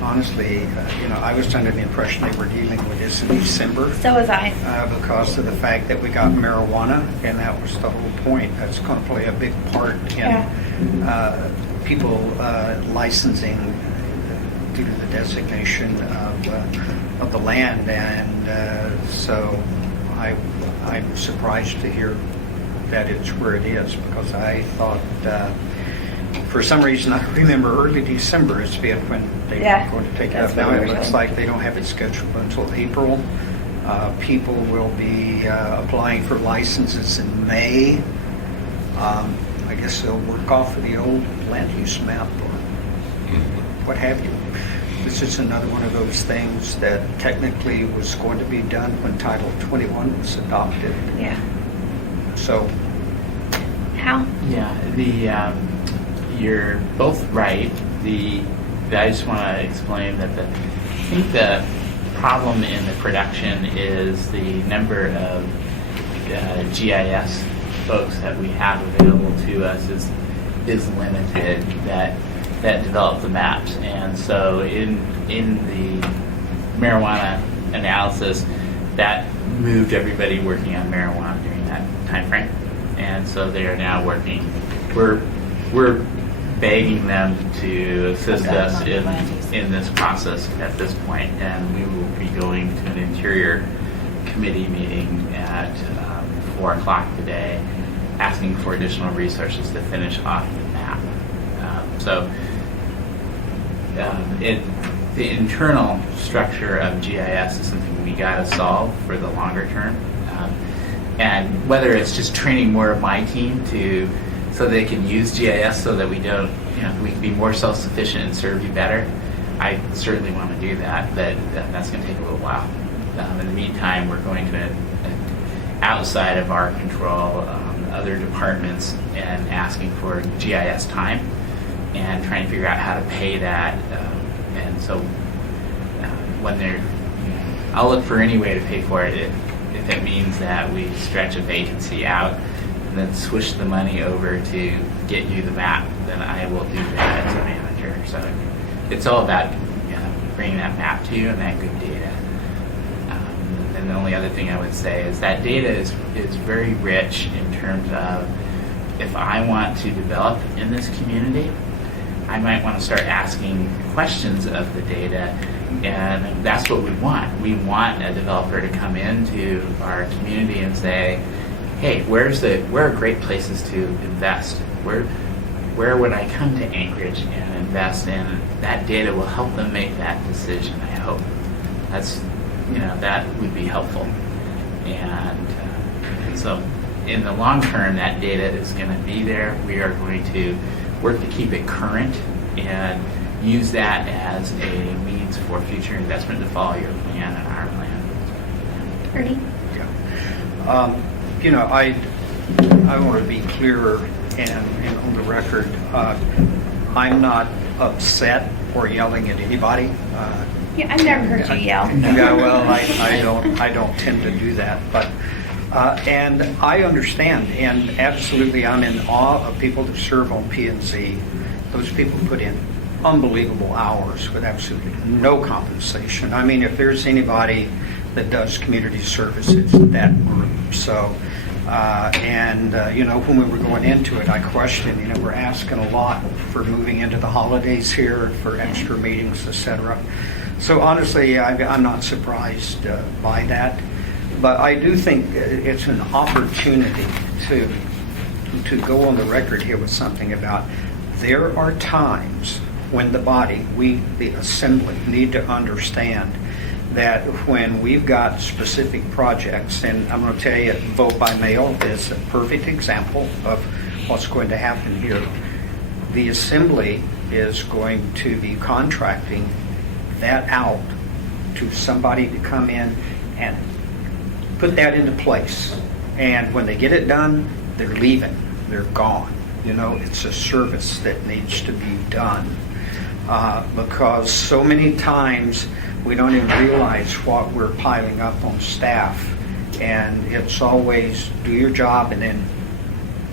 Honestly, I was under the impression they were dealing with this in December. So was I. Because of the fact that we got marijuana, and that was the whole point. That's going to play a big part in people licensing due to the designation of the land, and so I'm surprised to hear that it's where it is, because I thought. For some reason, I remember early December as being when they were going to take it up. Now it looks like they don't have it scheduled until April. People will be applying for licenses in May. I guess they'll work off of the old land use map or what have you. This is another one of those things that technically was going to be done when Title 21 was adopted. Yeah. So. How? Yeah, you're both right. I just want to explain that I think the problem in the production is the number of GIS folks that we have available to us is limited that develop the maps. And so in the marijuana analysis, that moved everybody working on marijuana during that time frame. And so they are now working. We're begging them to assist us in this process at this point, and we will be going to an Interior Committee meeting at 4 o'clock today, asking for additional resources to finish off the map. The internal structure of GIS is something we got to solve for the longer term. And whether it's just training more of my team so they can use GIS so that we don't, we can be more self-sufficient and serve you better, I certainly want to do that, but that's going to take a little while. In the meantime, we're going to, outside of our control, other departments and asking for GIS time and trying to figure out how to pay that. And so when I'll look for any way to pay for it if it means that we stretch a vacancy out and then switch the money over to get you the map, then I will do that as a manager. So it's all about bringing that map to you and that good data. And the only other thing I would say is that data is very rich in terms of if I want to develop in this community, I might want to start asking questions of the data. And that's what we want. We want a developer to come into our community and say, hey, where are great places to invest? Where would I come to Anchorage and invest in? That data will help them make that decision, I hope. That would be helpful. And so in the long term, that data is going to be there. We are going to work to keep it current and use that as a means for future investment to follow your plan and our plan. Ernie? I want to be clearer and on the record, I'm not upset or yelling at anybody. Yeah, I've never heard you yell. Yeah, well, I don't tend to do that, but and I understand, and absolutely, I'm in awe of people that serve on P&Z. Those people put in unbelievable hours with absolutely no compensation. I mean, if there's anybody that does community service, it's that group. So, when we were going into it, I questioned, we're asking a lot for moving into the holidays here, for extra meetings, etc. So honestly, I'm not surprised by that. But I do think it's an opportunity to go on the record here with something about there are times when the body, we, the assembly, need to understand that when we've got specific projects, and I'm going to tell you, vote by mail is a perfect example of what's going to happen here. The assembly is going to be contracting that out to somebody to come in and put that into place. And when they get it done, they're leaving. They're gone. It's a service that needs to be done. Because so many times we don't even realize what we're piling up on staff. And it's always do your job and then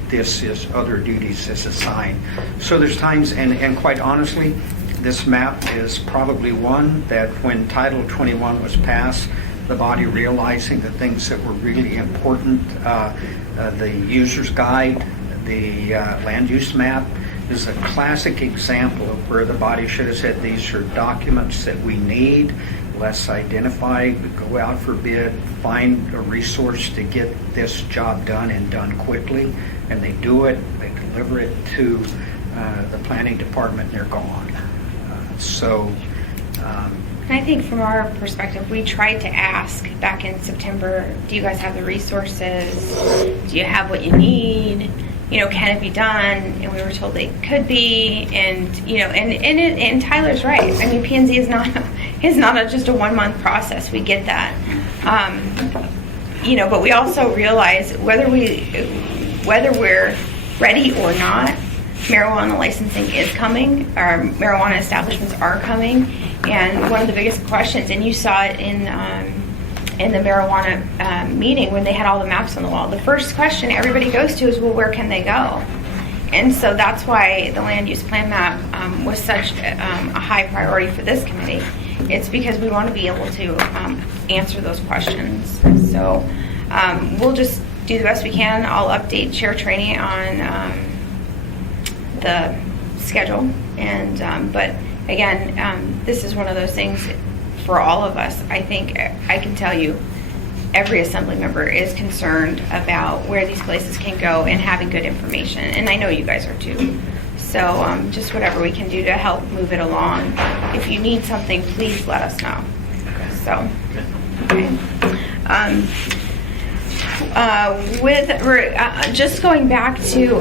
this is other duties is assigned. So there's times, and quite honestly, this map is probably one that when Title 21 was passed, the body realizing the things that were really important, the user's guide, the land use map, is a classic example of where the body should have said these are documents that we need. Let's identify, go out for bid, find a resource to get this job done and done quickly. And they do it, they deliver it to the planning department, and they're gone. And I think from our perspective, we tried to ask back in September, do you guys have the resources? Do you have what you need? Can it be done? And we were told they could be. And Tyler's right. I mean, P&Z is not just a 1 month process. We get that. But we also realize whether we're ready or not, marijuana licensing is coming. Our marijuana establishments are coming. And one of the biggest questions, and you saw it in the marijuana meeting when they had all the maps on the wall, the first question everybody goes to is, well, where can they go? And so that's why the land use plan map was such a high priority for this committee. It's because we want to be able to answer those questions. So we'll just do the best we can. I'll update Chair Trainee on the schedule. But again, this is one of those things for all of us. I think I can tell you every assembly member is concerned about where these places can go and having good information. And I know you guys are too. So just whatever we can do to help move it along. If you need something, please let us know. So, okay. Just going back to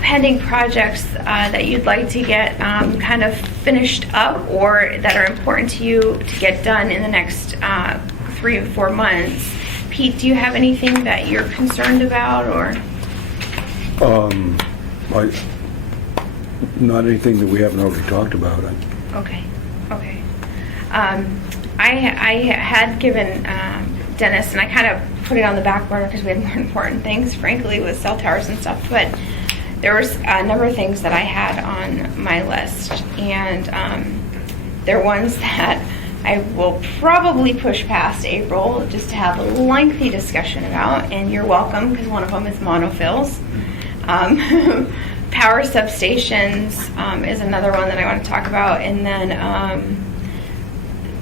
pending projects that you'd like to get kind of finished up or that are important to you to get done in the next 3 or 4 months. Pete, do you have anything that you're concerned about or? Not anything that we haven't already talked about. Okay. I had given Dennis, and I kind of put it on the back burner because we had more important things, frankly, with cell towers and stuff, but there was a number of things that I had on my list, and they're ones that I will probably push past April just to have a lengthy discussion about, and you're welcome because one of them is monofills. power substations is another one that I want to talk about, and then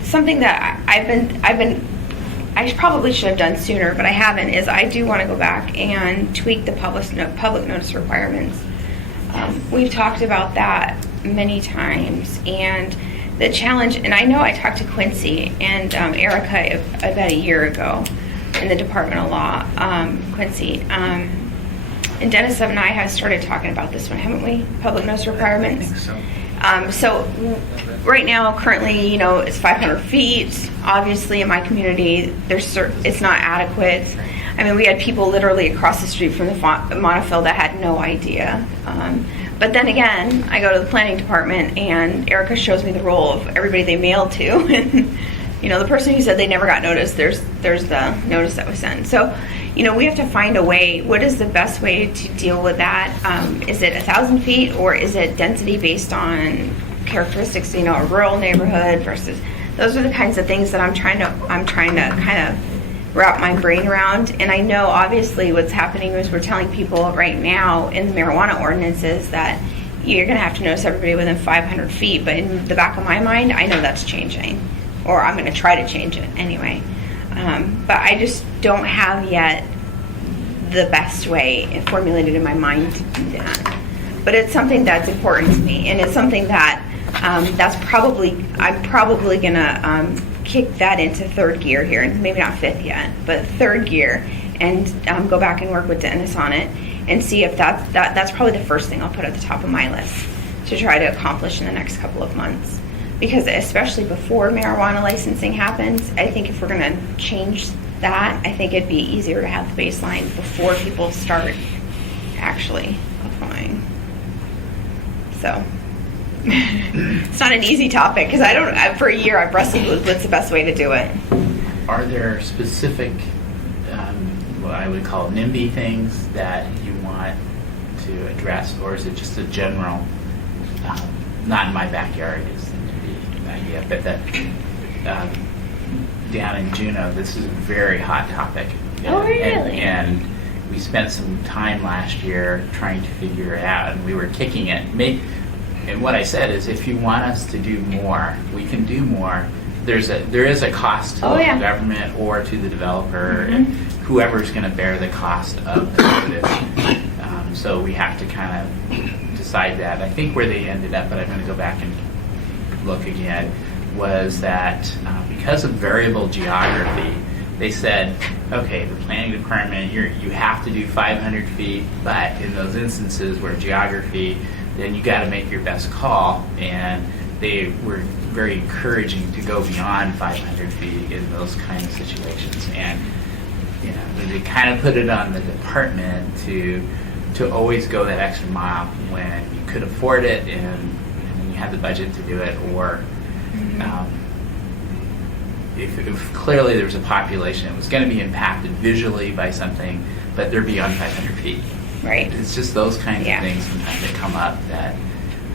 something that I probably should have done sooner, but I haven't, is I do want to go back and tweak the public notice requirements. We've talked about that many times, and the challenge, and I know I talked to Quincy and Erica about a year ago in the Department of Law, Quincy, and Dennis and I have started talking about this one, haven't we? Public notice requirements. I think so. So right now, currently, you know, it's 500 feet. Obviously, in my community, it's not adequate. I mean, we had people literally across the street from the Montefiore that had no idea. But then again, I go to the planning department, and Erica shows me the roll of everybody they mailed to, and you know, the person who said they never got notice, there's the notice that was sent. So, you know, we have to find a way. What is the best way to deal with that? Is it 1,000 feet, or is it density based on characteristics? You know, a rural neighborhood versus. Those are the kinds of things that I'm trying to kind of wrap my brain around. And I know obviously what's happening is we're telling people right now in the marijuana ordinances that you're going to have to notice everybody within 500 feet. But in the back of my mind, I know that's changing, or I'm going to try to change it anyway. But I just don't have yet the best way formulated in my mind to do that. But it's something that's important to me, and it's something that I'm probably going to kick that into third gear here, and maybe not fifth yet, but third gear, and go back and work with Dennis on it and see if that's probably the first thing I'll put at the top of my list to try to accomplish in the next couple of months. Because especially before marijuana licensing happens, I think if we're going to change that, I think it'd be easier to have the baseline before people start actually applying. So it's not an easy topic, because for a year I've wrestled with what's the best way to do it. Are there specific, what I would call NIMBY things that you want to address, or is it just a general, not in my backyard is the NIMBY idea, but that down in Juneau, this is a very hot topic. Oh, really? And we spent some time last year trying to figure it out, and we were kicking it. And what I said is, if you want us to do more, we can do more. There is a cost to the government or to the developer, and whoever's going to bear the cost of the notice. So we have to kind of decide that. I think where they ended up, but I'm going to go back and look again, was that because of variable geography, they said, okay, the planning department, you have to do 500 feet, but in those instances where geography, then you got to make your best call. And they were very encouraging to go beyond 500 feet in those kind of situations. And you know, they kind of put it on the department to always go that extra mile when you could afford it and you had the budget to do it, or if clearly there was a population that was going to be impacted visually by something, but they're beyond 500 feet. Right. It's just those kinds of things sometimes that come up, that,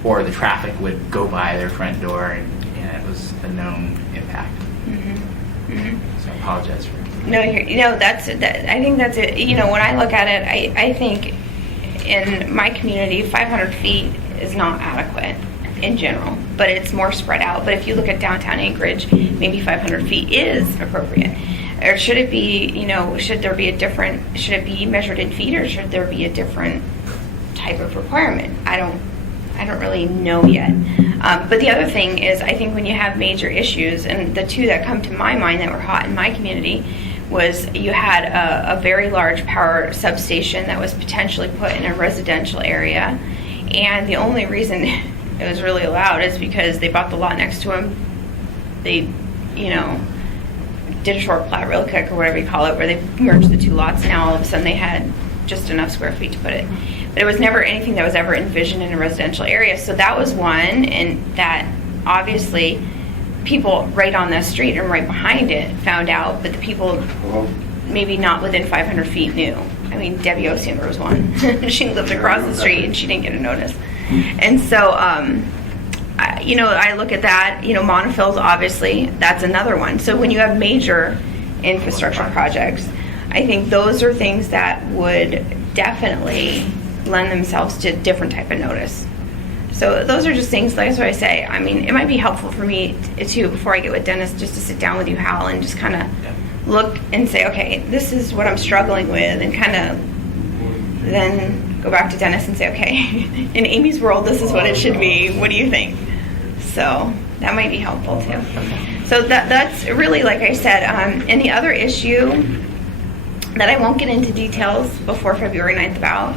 or the traffic would go by their front door and it was a known impact. So I apologize for. No, I think that's it. You know, when I look at it, I think in my community, 500 feet is not adequate in general, but it's more spread out. But if you look at downtown Anchorage, maybe 500 feet is appropriate. Or should it be, you know, should it be measured in feet, or should there be a different type of requirement? I don't really know yet. But the other thing is, I think when you have major issues, and the two that come to my mind that were hot in my community was you had a very large power substation that was potentially put in a residential area, and the only reason it was really allowed is because they bought the lot next to them. They, you know, did a short plat real quick, or whatever you call it, where they merged the two lots. Now all of a sudden they had just enough square feet to put it. But it was never anything that was ever envisioned in a residential area. So that was one, and that obviously people right on the street and right behind it found out, but the people maybe not within 500 feet knew. I mean, Debbie Osiander was one. She lived across the street and she didn't get a notice. And so, you know, I look at that, you know, Montefiore, obviously, that's another one. So when you have major infrastructure projects, I think those are things that would definitely lend themselves to different type of notice. So those are just things, like that's what I say. I mean, it might be helpful for me too, before I get with Dennis, just to sit down with you, Hal, and just kind of look and say, okay, this is what I'm struggling with, and kind of then go back to Dennis and say, okay, in Amy's world, this is what it should be. What do you think? So that might be helpful too. So that's really, like I said, and the other issue that I won't get into details before February 9th about,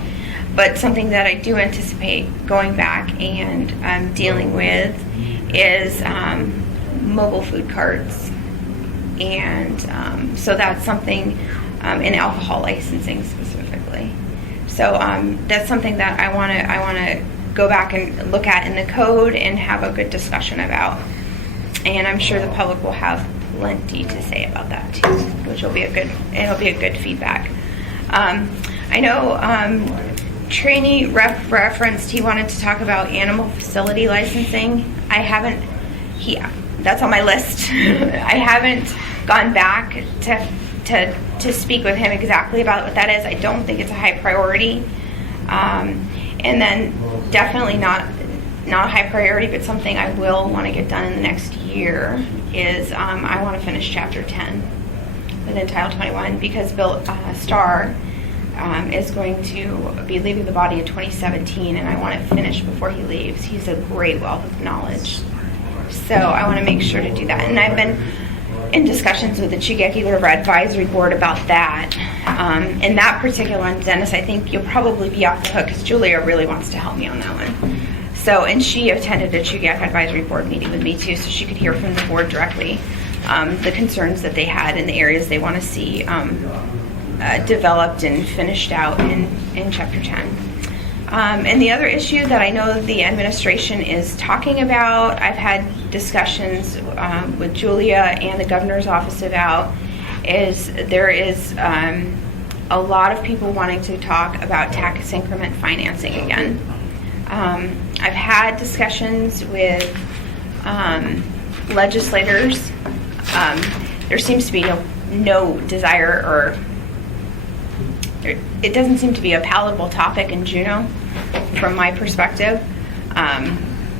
but something that I do anticipate going back and dealing with is mobile food carts. And so that's something in alcohol licensing specifically. So that's something that I want to go back and look at in the code and have a good discussion about. And I'm sure the public will have plenty to say about that too, which will be it'll be a good feedback. I know Trainee referenced he wanted to talk about animal facility licensing. That's on my list. I haven't gone back to speak with him exactly about what that is. I don't think it's a high priority. And then definitely not a high priority, but something I will want to get done in the next year is I want to finish Chapter 10 within Title 21, because Bill Starr is going to be leaving the body in 2017, and I want to finish before he leaves. He's a great wealth of knowledge. So I want to make sure to do that. And I've been in discussions with the Chugacki River Advisory Board about that. In that particular one, Dennis, I think you'll probably be off the hook because Julia really wants to help me on that one. So, and she attended a Chugacki Advisory Board meeting with me too, so she could hear from the board directly the concerns that they had in the areas they want to see developed and finished out in Chapter 10. And the other issue that I know the administration is talking about, I've had discussions with Julia and the governor's office about, is there is a lot of people wanting to talk about tax increment financing again. I've had discussions with legislators. There seems to be no desire, or it doesn't seem to be a palatable topic in Juneau from my perspective.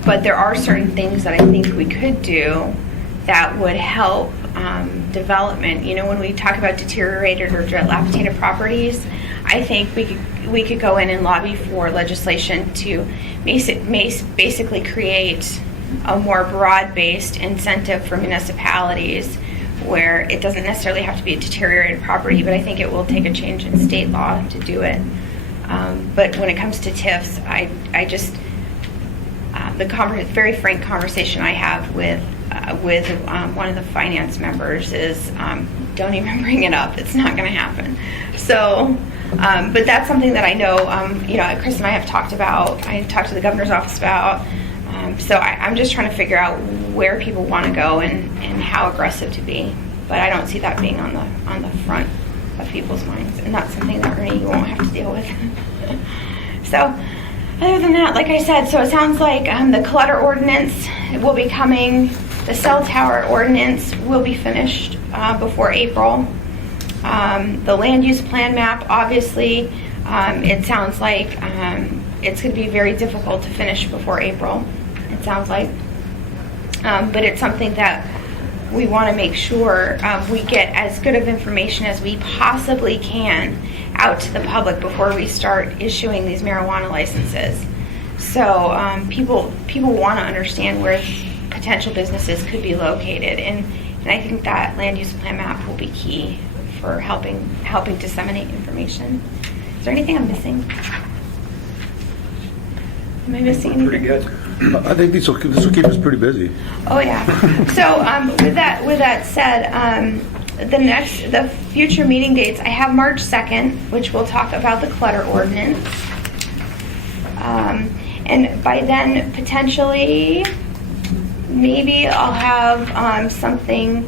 But there are certain things that I think we could do that would help development. You know, when we talk about deteriorated or dilapidated properties, I think we could go in and lobby for legislation to basically create a more broad-based incentive for municipalities where it doesn't necessarily have to be a deteriorated property, but I think it will take a change in state law to do it. But when it comes to TIFs, I just, the very frank conversation I have with one of the finance members is, don't even bring it up. It's not going to happen. So, but that's something that I know, Chris and I have talked about. I talked to the governor's office about. So I'm just trying to figure out where people want to go and how aggressive to be. But I don't see that being on the front of people's minds, and that's something that Ernie won't have to deal with. So other than that, like I said, so it sounds like the clutter ordinance will be coming. The cell tower ordinance will be finished before April. The land use plan map, obviously, it sounds like it's going to be very difficult to finish before April. It sounds like. But it's something that we want to make sure we get as good of information as we possibly can out to the public before we start issuing these marijuana licenses. So people want to understand where potential businesses could be located, and I think that land use plan map will be key for helping disseminate information. Is there anything I'm missing? Am I missing anything? Pretty good. I think this will keep us pretty busy. Oh yeah. So with that said, the future meeting dates, I have March 2nd, which will talk about the clutter ordinance, and by then potentially maybe I'll have something,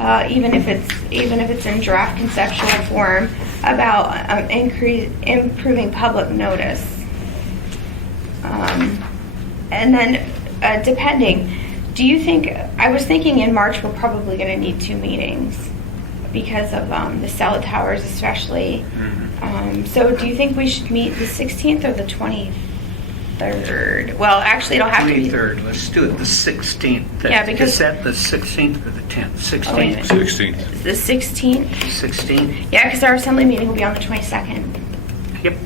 even if it's in draft conceptual form, about improving public notice. And then, depending, do you think, I was thinking in March we're probably going to need 2 meetings. because of the cell towers especially. So do you think we should meet the 16th or the 23rd? Well, actually, it'll have to be... 23rd, let's do it the 16th. Yeah, because- Is that the 16th or the 10th? Oh, wait a 16th. minute. 16th. The 16th? 16th? Yeah, because our assembly meeting will be on the 22nd. Yep.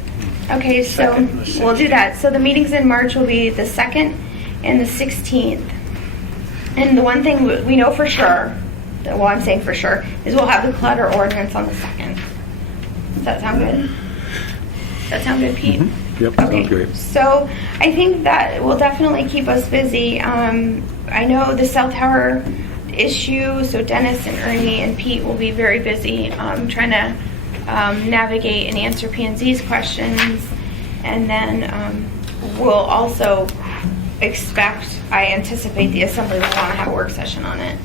Okay, so Second and the we'll do 16th. that. So the meetings in March will be the 2nd and the 16th. And the one thing we know for sure, well, I'm saying for sure, is we'll have the clutter ordinance on the 2nd. Does that sound good? Does that sound good, Pete? Yep, Okay, sounds great. so I think that will definitely keep us busy. I know the cell tower issue, so Dennis and Ernie and Pete will be very busy trying to navigate and answer P&Z's questions. And then we'll also I anticipate the assembly will want to have a work session on it.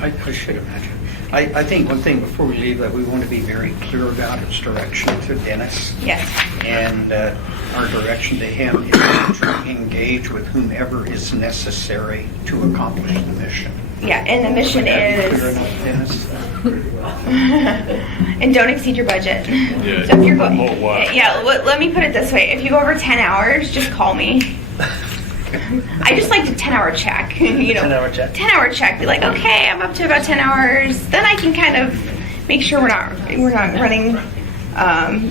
I should imagine. I think one thing before we leave that we want to be very clear about is direction to Dennis. Yes. And our direction to him is to engage with whomever is necessary to accomplish the mission. Yeah, and the mission Would that be clear is, enough, Dennis? and don't exceed your budget. Yeah, So if you're going, oh, wow. yeah, let me put it this way. If you go over 10 hours, just call me. I just like to 10-hour check, you know. 10-hour check. 10-hour check. Be like, okay, I'm up to about 10 hours. Then I can kind of make sure we're not running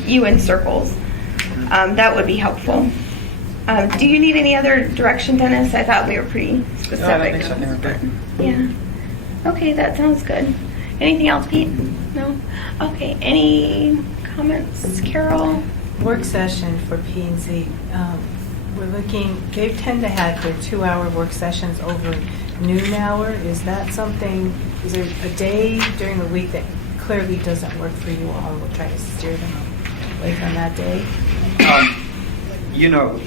you in circles. That would be helpful. Do you need any other direction, Dennis? I thought we were pretty specific. No, I think so. We're good. Yeah. Okay, that sounds good. Anything else, Pete? No? Okay, any comments, Carol? Work session for P&Z. We're looking, they tend to have their 2-hour work sessions over noon hour. Is that something, is there a day during the week that clearly doesn't work for you all? We'll try to steer them away from that day. You know,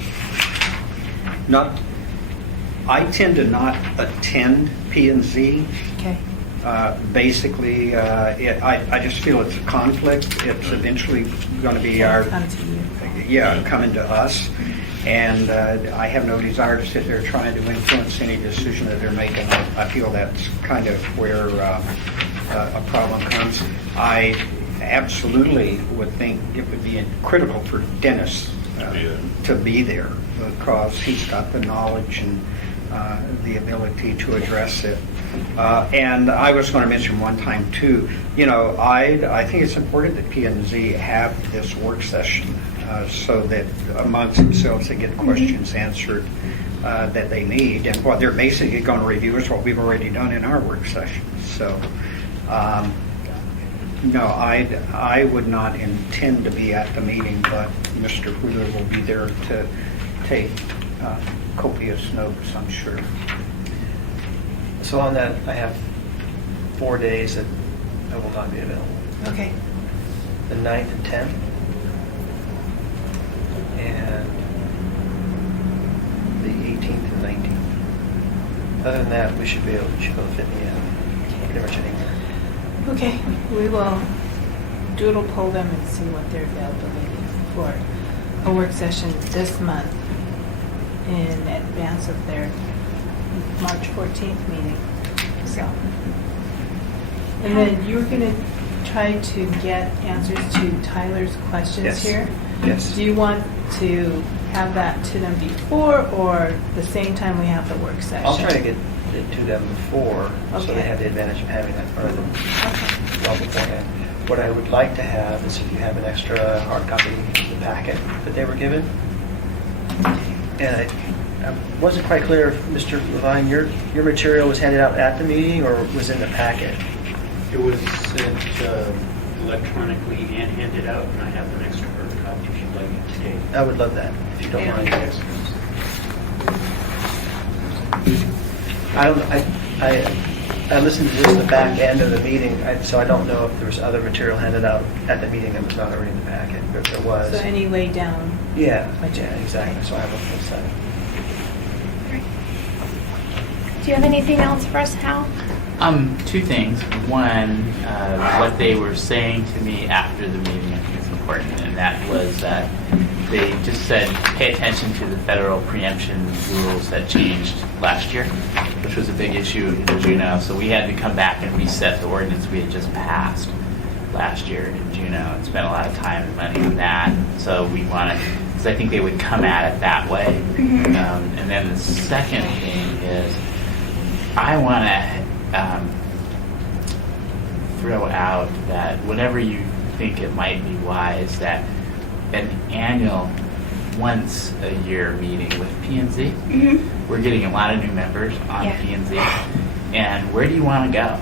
I tend to not attend P&Z. Okay. Basically, I just feel it's a conflict. It's eventually going to be Come to you. coming to us. And I have no desire to sit there trying to influence any decision that they're making. I feel that's kind of where a problem comes. I absolutely would think it would be critical for Dennis to be there because he's got the knowledge and the ability to address it. And I was going to mention one time too, you know, I think it's important that P&Z have this work session so that amongst themselves they get questions answered that they need. And what they're basically going to review is what we've already done in our work session. So, no, I would not intend to be at the meeting, but Mr. Wheeler will be there to take copious notes, I'm sure. So on that, I have 4 days that I will not be available. Okay. The 9th and 10th. And the 18th and 19th. Other than that, we should be able to fit me in pretty much anywhere. Okay, we will doodle poll them and see what their availability is for a work session this month in advance of their March 14th meeting. So, and then you were going to try to get answers to Tyler's questions Yes. here. Yes. Do you want to have that to them before or the same time we have the work session? I'll try to get it to them before, so Okay. they have the advantage of having that in front of them Okay. well beforehand. What I would like to have is if you have an extra hard copy of the packet that they were given. And I wasn't quite clear if, Mr. Levine, your material was handed out at the meeting or was in the packet? It was sent electronically and handed out, and I have an extra hard copy if you'd like it today. I would love that, if you don't mind. I listened to just the back end of the meeting, so I don't know if there was other material handed out at the meeting that was not already in the packet, but if there was. So any way down? Yeah, exactly, so I have a full set. Do you have anything else for us, Hal? Two things. One, what they were saying to me after the meeting, I think is important, and that was that they just said, pay attention to the federal preemption rules that changed last year, which was a big issue in Juneau. So we had to come back and reset the ordinance we had just passed last year in Juneau and spent a lot of time and money on that. So we want to, because I think they would come at it that way. And then the second thing is, I want to throw out that whenever you think it might be wise, that an annual once a year meeting with P&Z. We're getting a lot of new members on Yeah. P&Z. And where do you want to go?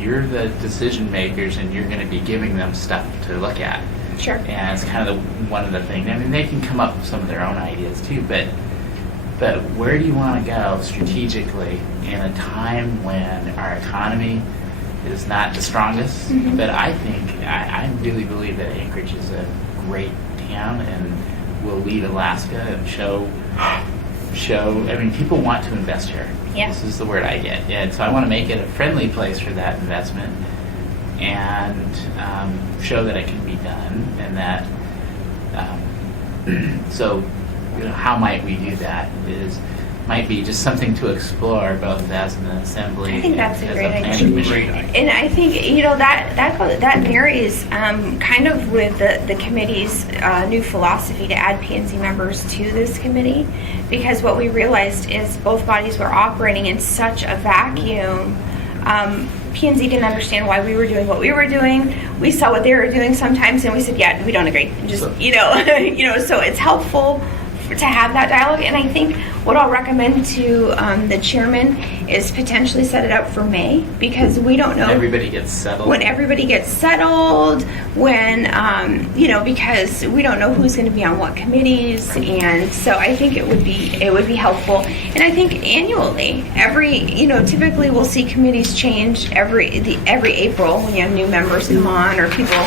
You're the decision makers and you're going to be giving them stuff to look at. Sure. And it's kind of one of the things. I mean, they can come up with some of their own ideas too, but where do you want to go strategically in a time when our economy is not the strongest? But I think, I really believe that Anchorage is a great town and will lead Alaska and show, I mean, people want to invest here. Yeah. This is the word I get. And so I want to make it a friendly place for that investment and show that it can be done and that, so, you know, how might we do that might be just something to explore both as an assembly I think that's and a as great planning idea. commission. And I think, you know, that varies kind of with the committee's new philosophy to add P&Z members to this committee, because what we realized is both bodies were operating in such a vacuum. P&Z didn't understand why we were doing what we were doing. We saw what they were doing sometimes, and we said, yeah, we don't agree. And just, so it's helpful to have that dialogue. And I think what I'll recommend to the chairman is potentially set it up for May, because we don't know Everybody gets settled. when everybody gets settled, when because we don't know who's going to be on what committees, and so I think it would be helpful. And I think annually, typically we'll see committees change every April when you have new members come on or people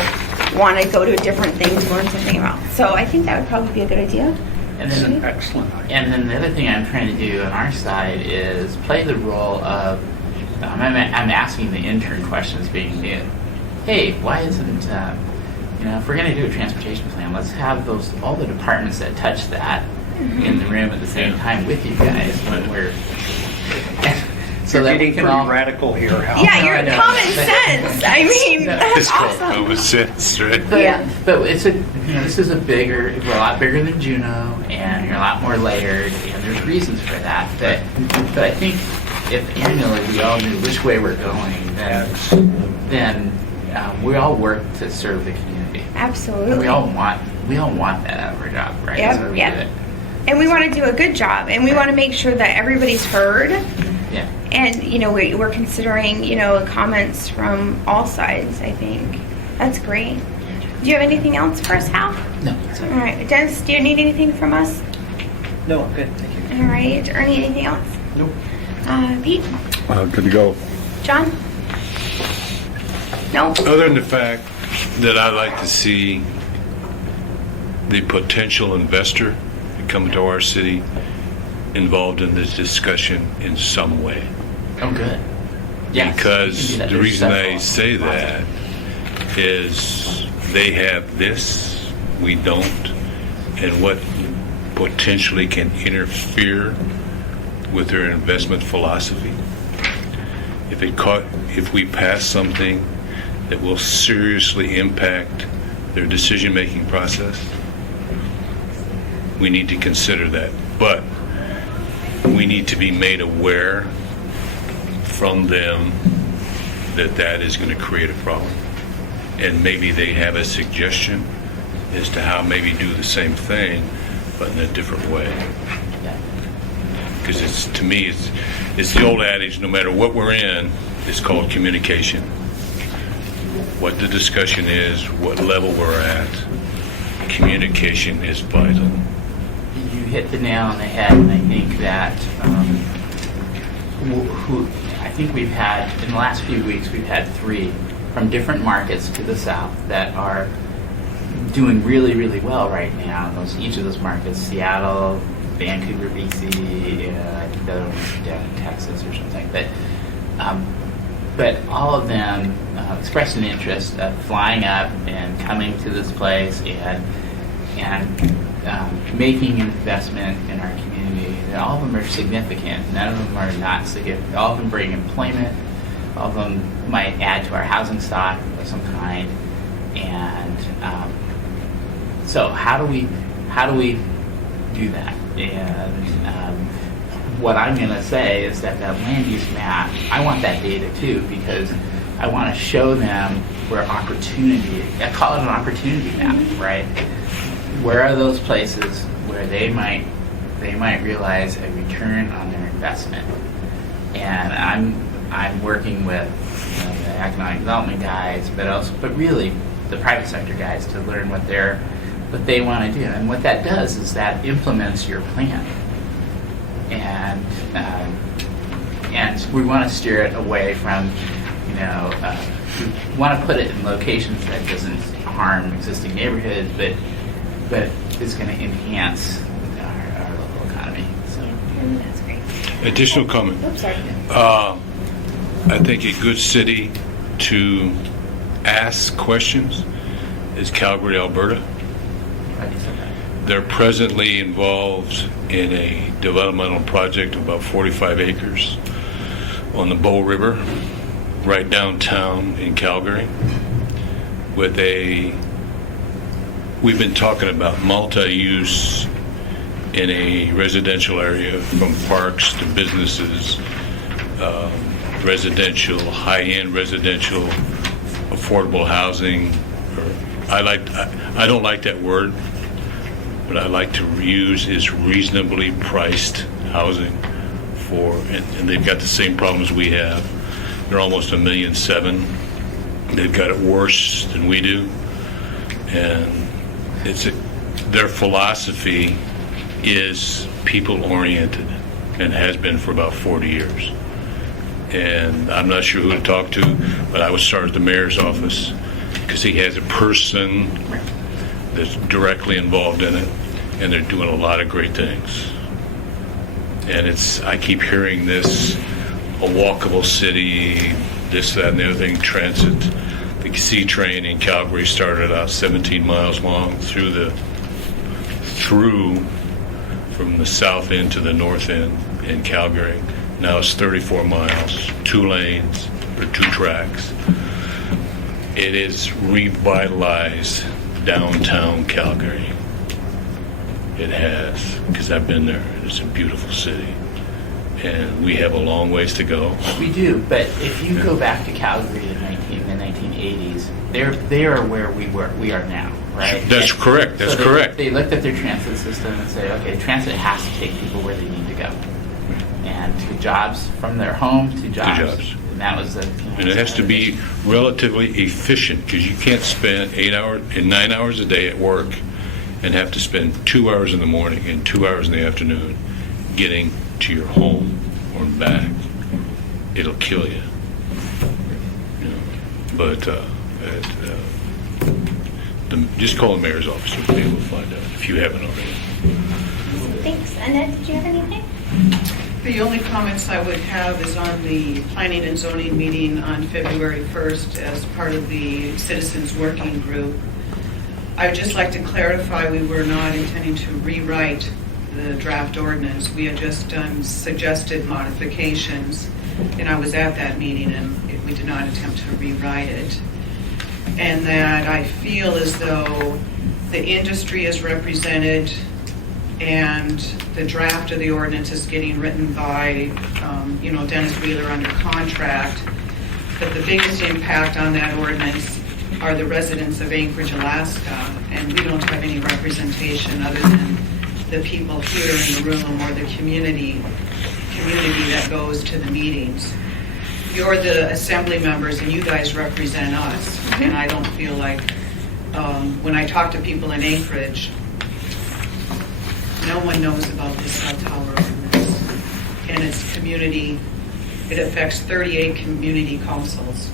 want to go to different things, learn something about. So I think that would probably be a good idea. And It's then, an excellent idea. and then the other thing I'm trying to do on our side is play the role of, I'm asking the intern questions being new. Hey, why isn't, if we're going to do a transportation plan, let's have all the departments that touch that in the room at the same time with you guys when we're, so You're that we getting can pretty all. radical here, Hal. Yeah, I your know. common sense. I mean, that's It's called awesome. common sense, right? But, Yeah. but this is we're a lot bigger than Juneau, and you're a lot more layered, and there's reasons for that. But I think if annually we all knew which way we're going, then we all work to serve the community. And Absolutely. we all want that out of our job, right? Yep, That's why we yep. do it. And we want to do a good job, and we want to make sure that everybody's heard. Yeah. And, we're considering, comments from all sides, I think. That's great. Do you have anything else for us, Hal? No. All right. Dennis, do you need anything from us? No, I'm good, thank you. All right. Ernie, anything else? Nope. Pete? Good to go. John? No? Other than the fact that I like to see the potential investor that come to our city involved in this discussion in some way. Oh, good. Yes. Because You can do that. the There's reason I several. say that is they have this, we don't, and what potentially can interfere with their investment philosophy. If we pass something that will seriously impact their decision-making process, we need to consider that. But we need to be made aware from them that is going to create a problem. And maybe they have a suggestion as to how maybe do the same thing, but in a different way. Yeah. Because to me, it's the old adage, no matter what we're in, it's called communication. What the discussion is, what level we're at, communication is vital. You hit the nail on the head, and I think that I think we've had, in the last few weeks, we've had 3 from different markets to the south that are doing really, really well right now. Each of those markets, Seattle, Vancouver, BC, I think the other one down in Texas or something. But all of them expressed an interest of flying up and coming to this place and making an investment in our community. And all of them are significant. None of them are not significant. All of them bring employment. All of them might add to our housing stock of some kind. And so how do we do that? And what I'm going to say is that land use map, I want that data too, because I want to show them where opportunity, I call it an opportunity map, right? Where are those places where they might realize a return on their investment? And I'm working with the economic development guys, but really the private sector guys to learn what they want to do. And what that does is that implements your plan. And we want to steer it away from, we want to put it in locations that doesn't harm existing neighborhoods, but is going to enhance our local economy. So. That's great. Additional comment. Oops, sorry. I think a good city to ask questions is Calgary, Alberta. They're presently involved in a developmental project of about 45 acres on the Bow River, right downtown in Calgary, we've been talking about multi-use in a residential area, from parks to businesses, residential, high-end residential, affordable housing. I don't like that word. What I like to use is reasonably priced housing and they've got the same problems we have. They're almost 1.7 million. They've got it worse than we do. And their philosophy is people-oriented and has been for about 40 years. And I'm not sure who to talk to, but I would start at the mayor's office because he has a person that's directly involved in it, and they're doing a lot of great things. And I keep hearing this, a walkable city, this, that, and the other thing, transit. The C train in Calgary started out 17 miles long through from the south end to the north end in Calgary. Now it's 34 miles, 2 lanes, or 2 tracks. It is revitalized downtown Calgary. It has, because I've been there. It's a beautiful city. And we have a long ways to go. We do, but if you go back to Calgary in the 1980s, they are where we are now, right? That's correct. That's correct. They looked at their transit system and said, okay, transit has to take people where they need to go. And to jobs, from their home to jobs. And that was and it has to be relatively efficient, because you can't spend 9 hours a day at work and have to spend 2 hours in the morning and 2 hours in the afternoon getting to your home or back. It'll kill you. But just call the mayor's office. You'll be able to find out if you haven't already. Thanks. Annette, did you have anything? The only comments I would have is on the planning and zoning meeting on February 1st as part of the citizens working group. I would just like to clarify, we were not intending to rewrite the draft ordinance. We had just done suggested modifications, and I was at that meeting, and we did not attempt to rewrite it. And that I feel as though the industry is represented and the draft of the ordinance is getting written by, Dennis Wheeler under contract. But the biggest impact on that ordinance are the residents of Anchorage, Alaska, and we don't have any representation other than the people here in the room or the community that goes to the meetings. You're the assembly members and you guys represent us. And I don't feel like, when I talk to people in Anchorage, no one knows about the cell tower ordinance. And it's community, it affects 38 community councils.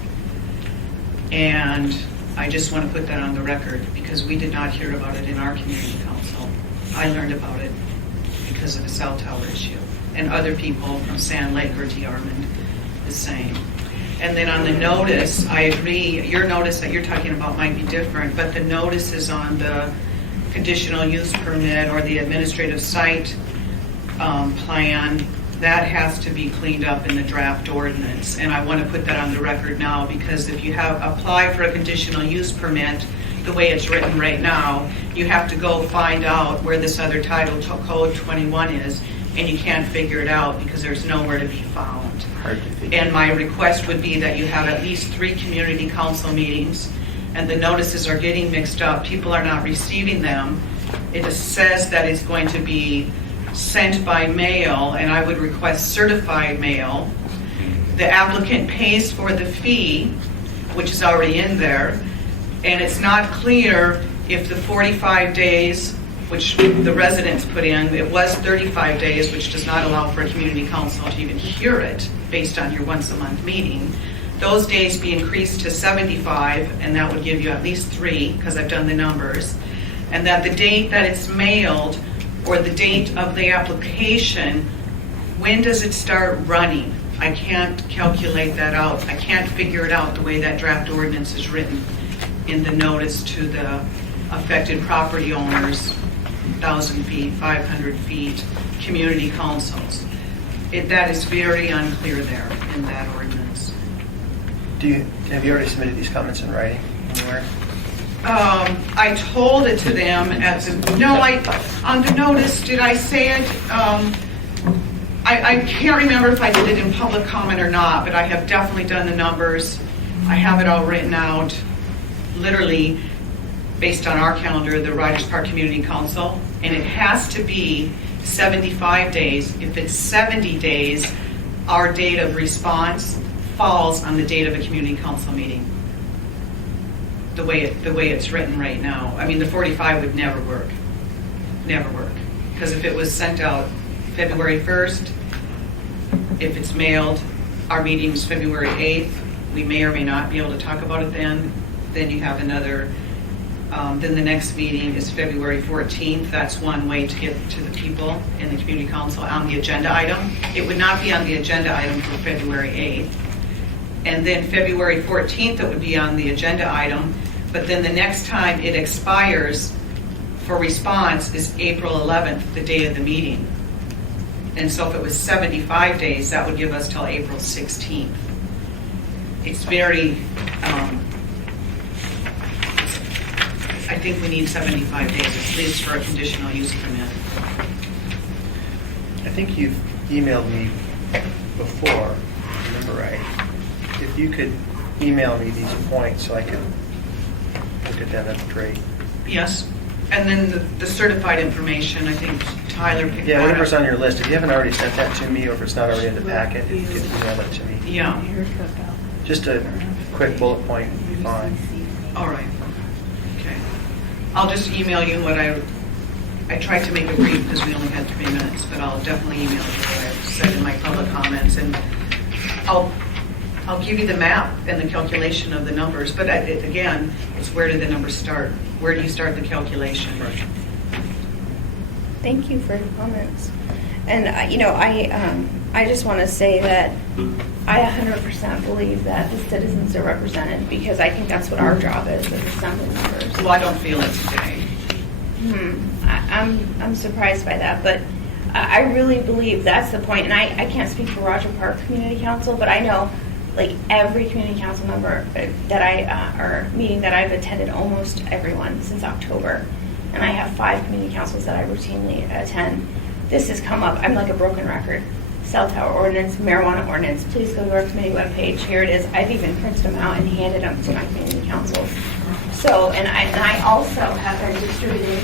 And I just want to put that on the record because we did not hear about it in our community council. I learned about it because of the cell tower issue. And other people from Sand Lake or Tiarmond, the same. And then on the notice, I agree, your notice that you're talking about might be different, but the notice is on the conditional use permit or the administrative site plan, that has to be cleaned up in the draft ordinance. And I want to put that on the record now, because if you have applied for a conditional use permit, the way it's written right now, you have to go find out where this other title, Code 21 is, and you can't figure it out because there's nowhere to be found. Hard to figure. And my request would be that you have at least 3 community council meetings, and the notices are getting mixed up. People are not receiving them. It says that it's going to be sent by mail, and I would request certified mail. The applicant pays for the fee, which is already in there, and it's not clear if the 45 days, which the residents put in, it was 35 days, which does not allow for a community council to even hear it based on your once-a-month meeting. Those days be increased to 75, and that would give you at least 3, because I've done the numbers. And that the date that it's mailed, or the date of the application, when does it start running? I can't calculate that out. I can't figure it out the way that draft ordinance is written in the notice to the affected property owners, 1,000 feet, 500 feet, community councils. That is very unclear there in that ordinance. Have you already submitted these comments in writing anywhere? I told it to them at the, no, on the notice, did I say it? I can't remember if I did it in public comment or not, but I have definitely done the numbers. I have it all written out, literally, based on our calendar, the Riders Park Community Council, and it has to be 75 days. If it's 70 days, our date of response falls on the date of a community council meeting. The way it's written right now. I mean, the 45 would never work. Never work. Because if it was sent out February 1st, if it's mailed, our meeting's February 8th, we may or may not be able to talk about it then. Then you have another, then the next meeting is February 14th. That's one way to get to the people in the community council on the agenda item. It would not be on the agenda item for February 8th. And then February 14th, it would be on the agenda item, but then the next time it expires for response is April 11th, the day of the meeting. And so if it was 75 days, that would give us till April 16th. It's very, I think we need 75 days, at least for a conditional use permit. I think you've emailed me before, if I remember right. If you could email me these points so I could look at them, that'd be great. Yes, and then the certified information, I think Tyler picked that Yeah, up. whatever's on your list. If you haven't already sent that to me, or if it's not already in the packet, if you could email it to me. Yeah, Just a quick bullet point would be fine. all right. Okay. I'll just email you what I tried to make it brief because we only had 3 minutes, but I'll definitely email you what I've said in my public comments, and I'll give you the map and the calculation of the numbers, but again, it's where did the numbers start? Where do you start the calculation? Thank you for your comments. And, I just want to say that I 100% believe that the citizens are represented, because I think that's what our job is as assembly members. Well, I don't feel it today. I'm surprised by that, but I really believe that's the point. And I can't speak for Roger Park Community Council, but I know like every community council member that or meeting that I've attended, almost everyone since October. And I have 5 community councils that I routinely attend. This has come up. I'm like a broken record. Cell tower ordinance, marijuana ordinance. Please go to our committee webpage. Here it is. I've even printed them out and handed them to my community councils. So, and I also have been distributing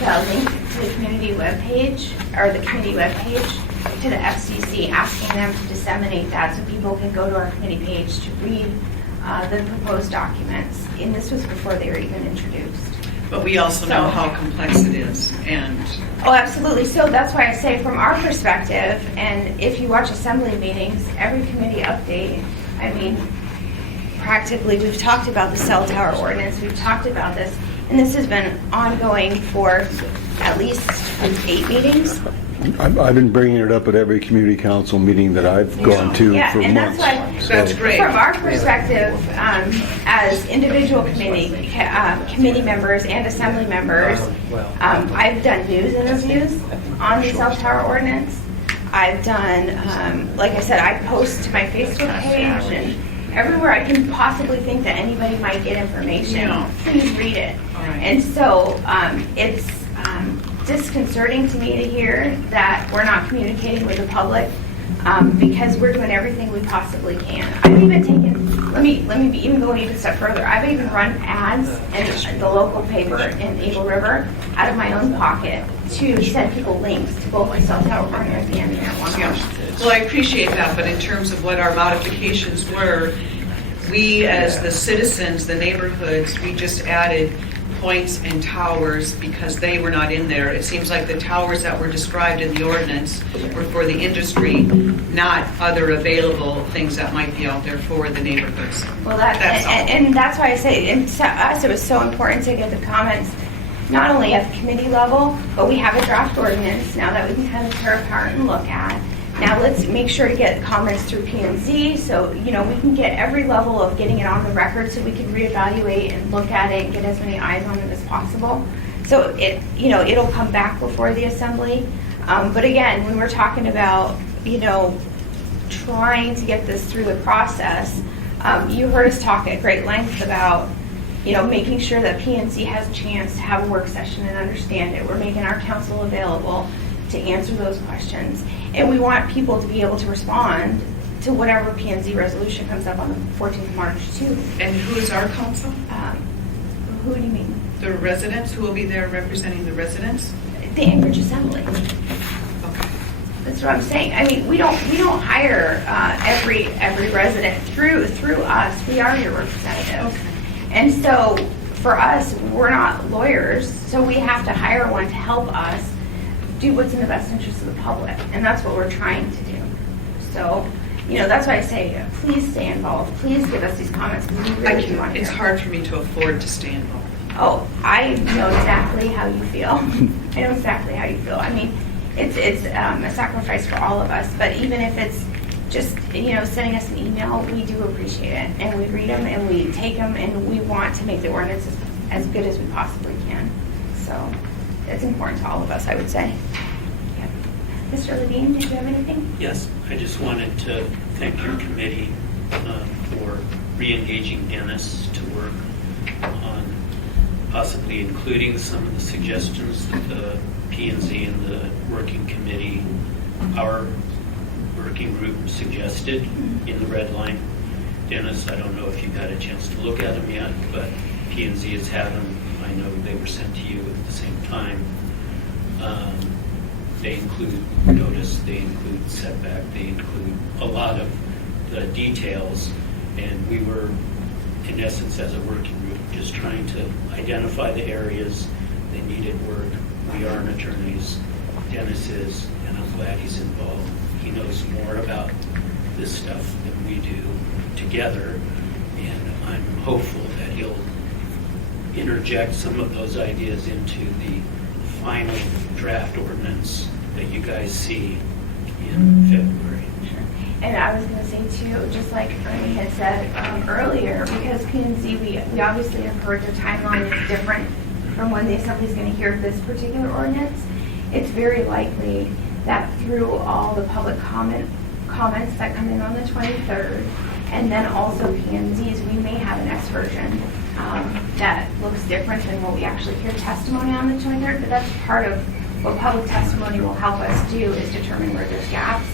the link to the community webpage, or the committee webpage, to the FCC, asking them to disseminate that so people can go to our committee page to read the proposed documents. And this was before they were even introduced. But we also know how complex it is, and Oh, absolutely. So that's why I say from our perspective, and if you watch assembly meetings, every committee update, I mean, practically we've talked about the cell tower ordinance, we've talked about this, and this has been ongoing for at least 8 meetings. I've been bringing it up at every community council meeting that I've gone to Yeah, for and that's months. why- That's great. From our perspective, as individual committee members and assembly members, I've done news interviews on the cell tower ordinance. I've done, like I said, I post to my Facebook page and everywhere I can possibly think that anybody might get information. Yeah. Please read it. All right. And so it's disconcerting to me to hear that we're not communicating with the public because we're doing everything we possibly can. I've even taken, let me even go even a step further. I've even run ads in the local paper in Eagle River out of my own pocket to send people links to both the cell tower ordinance and the marijuana Yeah. ordinance. Well, I appreciate that, but in terms of what our modifications were, we as the citizens, the neighborhoods, we just added points and towers because they were not in there. It seems like the towers that were described in the ordinance were for the industry, not other available things that might be out there for the neighborhoods. Well, That's all. and that's why I say, and to us, it was so important to get the comments, not only at the committee level, but we have a draft ordinance now that we can kind of tear apart and look at. Now let's make sure to get comments through P&Z, so, we can get every level of getting it on the record so we can reevaluate and look at it and get as many eyes on it as possible. So it'll come back before the assembly. But again, when we're talking about, trying to get this through the process, you heard us talk at great length about, making sure that P&Z has a chance to have a work session and understand it. We're making our council available to answer those questions. And we want people to be able to respond to whatever P&Z resolution comes up on the 14th of March too. And who is our council? Who do you mean? The residents, who will be there representing the residents? The Anchorage Assembly. Okay. That's what I'm saying. I mean, we don't hire every resident through us. We are your representatives. Okay. And so for us, we're not lawyers, so we have to hire one to help us do what's in the best interest of the public, and that's what we're trying to do. So, that's why I say, please stay involved. Please give us these comments, because we really do want to It's hear. hard for me to afford to stay involved. Oh, I know exactly how you feel. I know exactly how you feel. I mean, it's a sacrifice for all of us, but even if it's just, sending us an email, we do appreciate it, and we read them, and we take them, and we want to make the ordinance as good as we possibly can. So it's important to all of us, I would say. Yeah. Mr. Levine, did you have anything? Yes, I just wanted to thank your committee for re-engaging Dennis to work on possibly including some of the suggestions that the P&Z and the working committee, our working group suggested in the red line. Dennis, I don't know if you've had a chance to look at them yet, but P&Z has had them. I know they were sent to you at the same time. They include notice, they include setback, they include a lot of the details, and we were, in essence, as a working group, just trying to identify the areas that needed work. We aren't attorneys, Dennis is, and I'm glad he's involved. He knows more about this stuff than we do together, and I'm hopeful that he'll interject some of those ideas into the final draft ordinance that you guys see in February. And I was going to say too, just like Ernie had said earlier, because P&Z, we obviously have heard the timeline is different from when the Assembly is going to hear this particular ordinance. It's very likely that through all the public comments that come in on the 23rd, and then also P&Z's, we may have an X version that looks different than what we actually hear testimony on the 23rd, but that's part of what public testimony will help us do, is determine where there's gaps.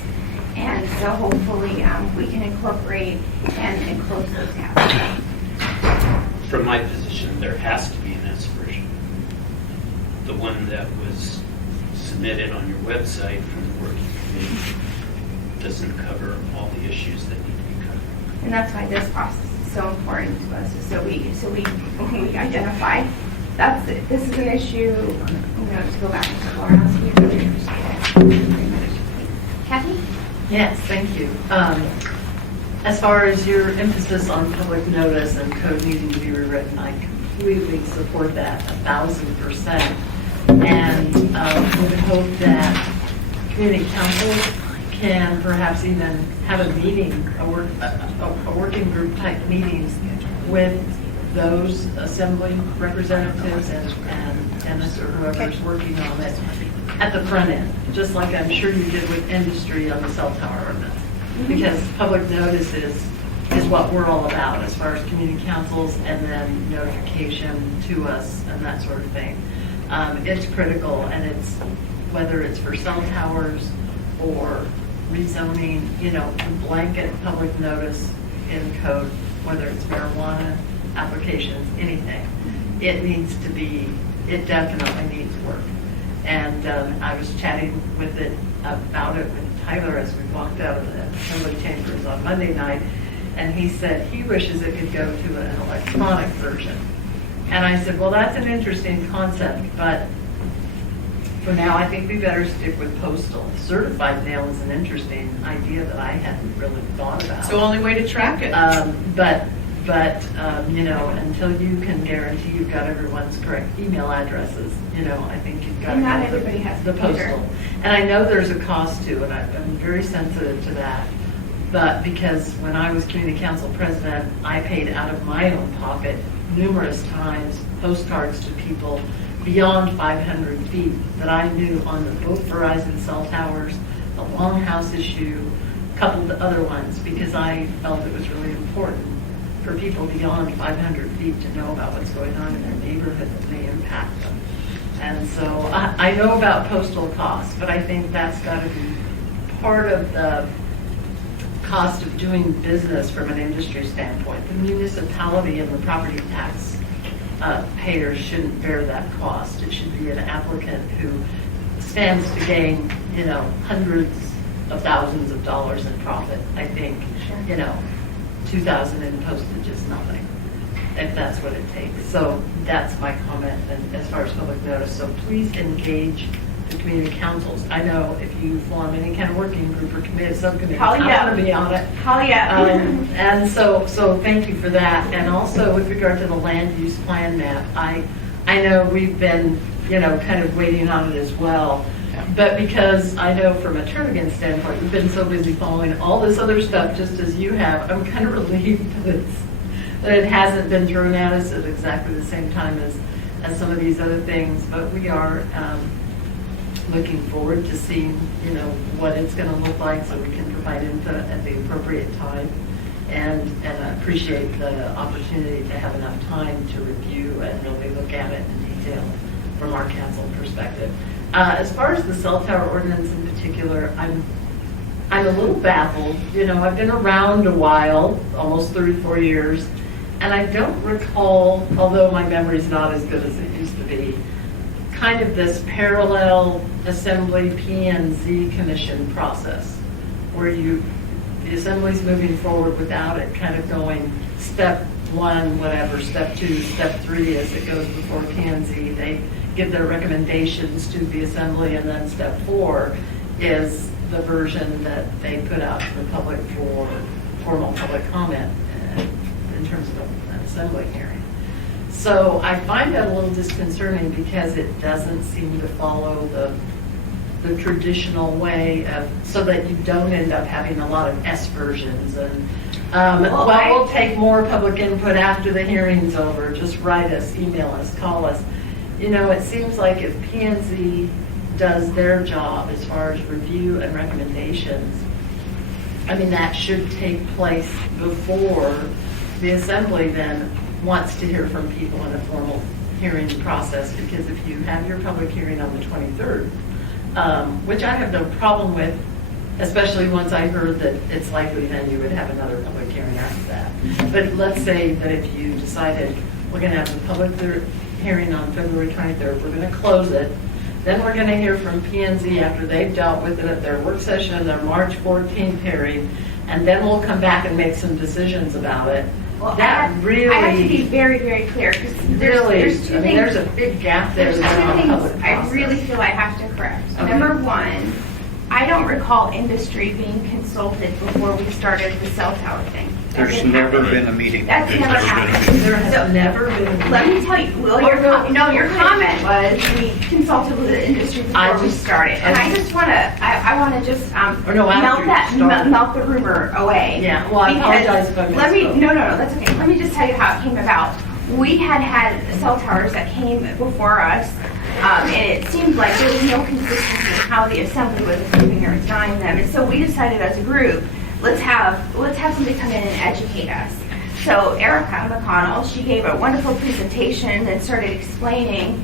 And so hopefully we can incorporate and close those gaps. From my position, there has to be an S version. The one that was submitted on your website from the working committee doesn't cover all the issues that need to be covered. And that's why this process is so important to us, is so we identify that's it. This is an issue, to go back to Florence, we really appreciate it. Kathy? Yes, thank you. As far as your emphasis on public notice and code needing to be rewritten, I completely support that 1,000%. and would hope that community councils can perhaps even have a meeting, a working group type meetings with those assembly representatives and Dennis or whoever's working on it at the front end, just like I'm sure you did with industry on the cell tower ordinance. Because public notice is what we're all about as far as community councils and then notification to us and that sort of thing. It's critical, and it's whether it's for cell towers or rezoning, blanket public notice in code, whether it's marijuana applications, anything. It definitely needs work. And I was chatting about it with Tyler as we walked out of the assembly chambers on Monday night, and he said he wishes it could go to an electronic version. And I said, well, that's an interesting concept, but for now, I think we better stick with postal. Certified mail is an interesting idea that I hadn't really thought about. It's the only way to track it. But until you can guarantee you've got everyone's correct email addresses, I think you've got And not to have everybody has the a computer. postal. And I know there's a cost to it. I'm very sensitive to that. But because when I was community council president, I paid out of my own pocket numerous times postcards to people beyond 500 feet that I knew on the both Verizon cell towers, the Longhouse issue, a couple of other ones, because I felt it was really important for people beyond 500 feet to know about what's going on in their neighborhood that may impact them. And so I know about postal costs, but I think that's got to be part of the cost of doing business from an industry standpoint. The municipality and the property tax payers shouldn't bear that cost. It should be an applicant who stands to gain, hundreds of thousands of dollars in profit. I think, $2,000 in postage is nothing, if that's what it takes. So that's my comment as far as public notice. So please engage the community councils. I know if you form any kind of working group or committee, subcommittee, I'm going to be on it. And so thank you for that. And also with regard to the land use plan map, I know we've been, kind of waiting on it as well. But because I know from a Turnagain standpoint, we've been so busy following all this other stuff, just as you have, I'm kind of relieved that it hasn't been thrown at us at exactly the same time as some of these other things. But we are looking forward to seeing, what it's going to look like so we can provide input at the appropriate time. And I appreciate the opportunity to have enough time to review and really look at it in detail from our council perspective. As far as the cell tower ordinance in particular, I'm a little baffled. I've been around a while, almost 34 years, and I don't recall, although my memory's not as good as it used to be, kind of this parallel assembly P&Z commission process where the assembly's moving forward without it kind of going step one, whatever, step two, step three as it goes before P&Z. They give their recommendations to the assembly, and then step four is the version that they put out to the public for formal public comment in terms of an assembly hearing. So I find that a little disconcerting because it doesn't seem to follow the traditional way of, so that you don't end up having a lot of S versions and we'll take more public input after the hearing's over. Just write us, email us, call us. It seems like if P&Z does their job as far as review and recommendations, that should take place before the assembly then wants to hear from people in a formal hearing process. Because if you have your public hearing on the 23rd, which I have no problem with, especially once I heard that it's likely then you would have another public hearing after that. But let's say that if you decided we're going to have a public hearing on February 23rd, we're going to close it, then we're going to hear from P&Z after they've dealt with it at their work session and their March 14th hearing, and then we'll come back and make some decisions about it. Well, I have to be very, very clear because there's two things. There's a big gap there. There's two things I really feel I have to correct. Okay. Number one, I don't recall industry being consulted before we started the cell tower thing. There's hasn't never happened. been a meeting. That's There's never never been a happened. There has never been. Let me tell you, well, your comment was we consulted with the industry before we started. And I just want to, I want to just Or no, after you started. melt the rumor away. Yeah, well, I Because apologize if I Let me, misspoke. no, that's okay. Let me just tell you how it came about. We had cell towers that came before us, and it seemed like there was no consistency in how the assembly was approving or denying them. And so we decided as a group, let's have somebody come in and educate us. So Erica McConnell, she gave a wonderful presentation and started explaining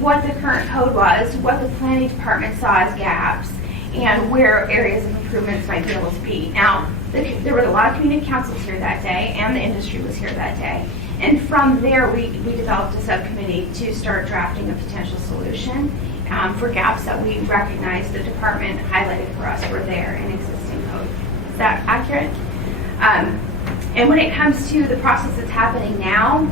what the current code was, what the planning department saw as gaps, and where areas of improvements might be able to be. Now, there were a lot of community councils here that day, and the industry was here that day. And from there, we developed a subcommittee to start drafting a potential solution for gaps that we recognized the department highlighted for us were there in existing code. Is that accurate? And when it comes to the process that's happening now,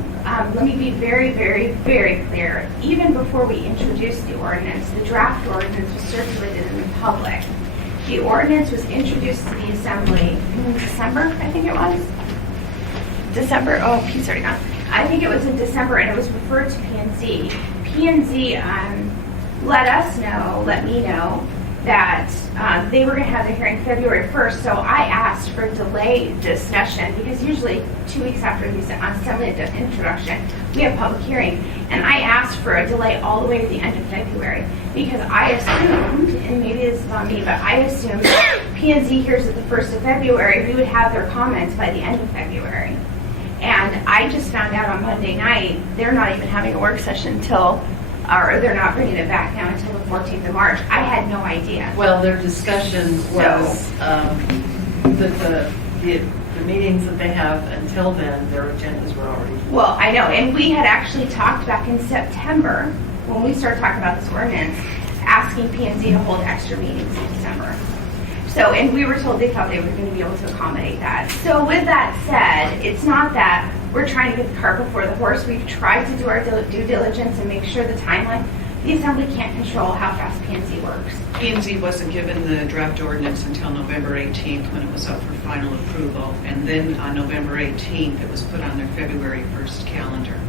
let me be very, very, very clear. Even before we introduced the ordinance, the draft ordinance was circulated in the public. The ordinance was introduced to the assembly in December, I think it was. December, oh, Pete's already gone. I think it was in December, and it was referred to P&Z. P&Z let me know that they were going to have the hearing February 1st, so I asked for a delayed discussion, because usually 2 weeks after the assembly introduction, we have public hearing, and I asked for a delay all the way to the end of February, because I assumed, and maybe this is on me, but I assumed P&Z hears at the 1st of February, we would have their comments by the end of February. And I just found out on Monday night, they're not even having a work session until, or they're not bringing it back now until the 14th of March. I had no idea. Well, their discussion was that the meetings that they have until then, their agendas were already. Well, I know, and we had actually talked back in September, when we started talking about this ordinance, asking P&Z to hold extra meetings in December. So, and we were told they thought they were going to be able to accommodate that. So with that said, it's not that we're trying to get the cart before the horse. We've tried to do our due diligence and make sure the timeline. The assembly can't control how fast P&Z works. P&Z wasn't given the draft ordinance until November 18th when it was up for final approval. And then on November 18th, it was put on their February 1st calendar.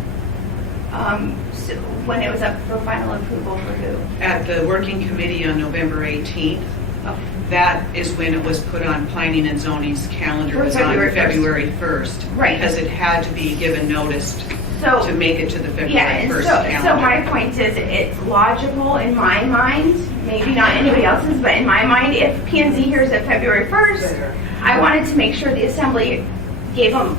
So when it was up for final approval for who? At the working committee on November 18th, that is when it was put on planning and zoning's calendar. For It was on February 1st. February 1st. Right. Because it had to be given notice So, to make it to the February yeah, and 1st so calendar. my point is, it's logical in my mind, maybe not anybody else's, but in my mind, if P&Z hears it February 1st, I wanted to make sure the assembly gave them,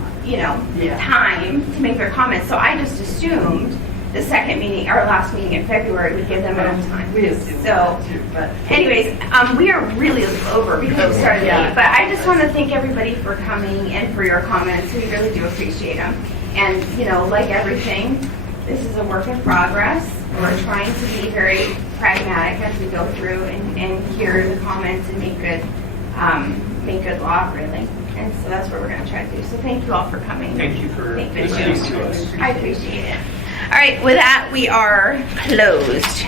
time to make their comments. So I just assumed the second meeting, our last meeting in February would give them enough time. We assume So, that too, but. anyways, we are really over because we started late, but I just want to thank everybody for coming and for your comments. We really do appreciate them. And, like everything, this is a work in progress. We're trying to be very pragmatic as we go through and hear the comments and make good law, really. And so that's what we're going to try to do. So thank you all for coming. Thank you for Thank listening you. to us. I appreciate it. All right, with that, we are closed.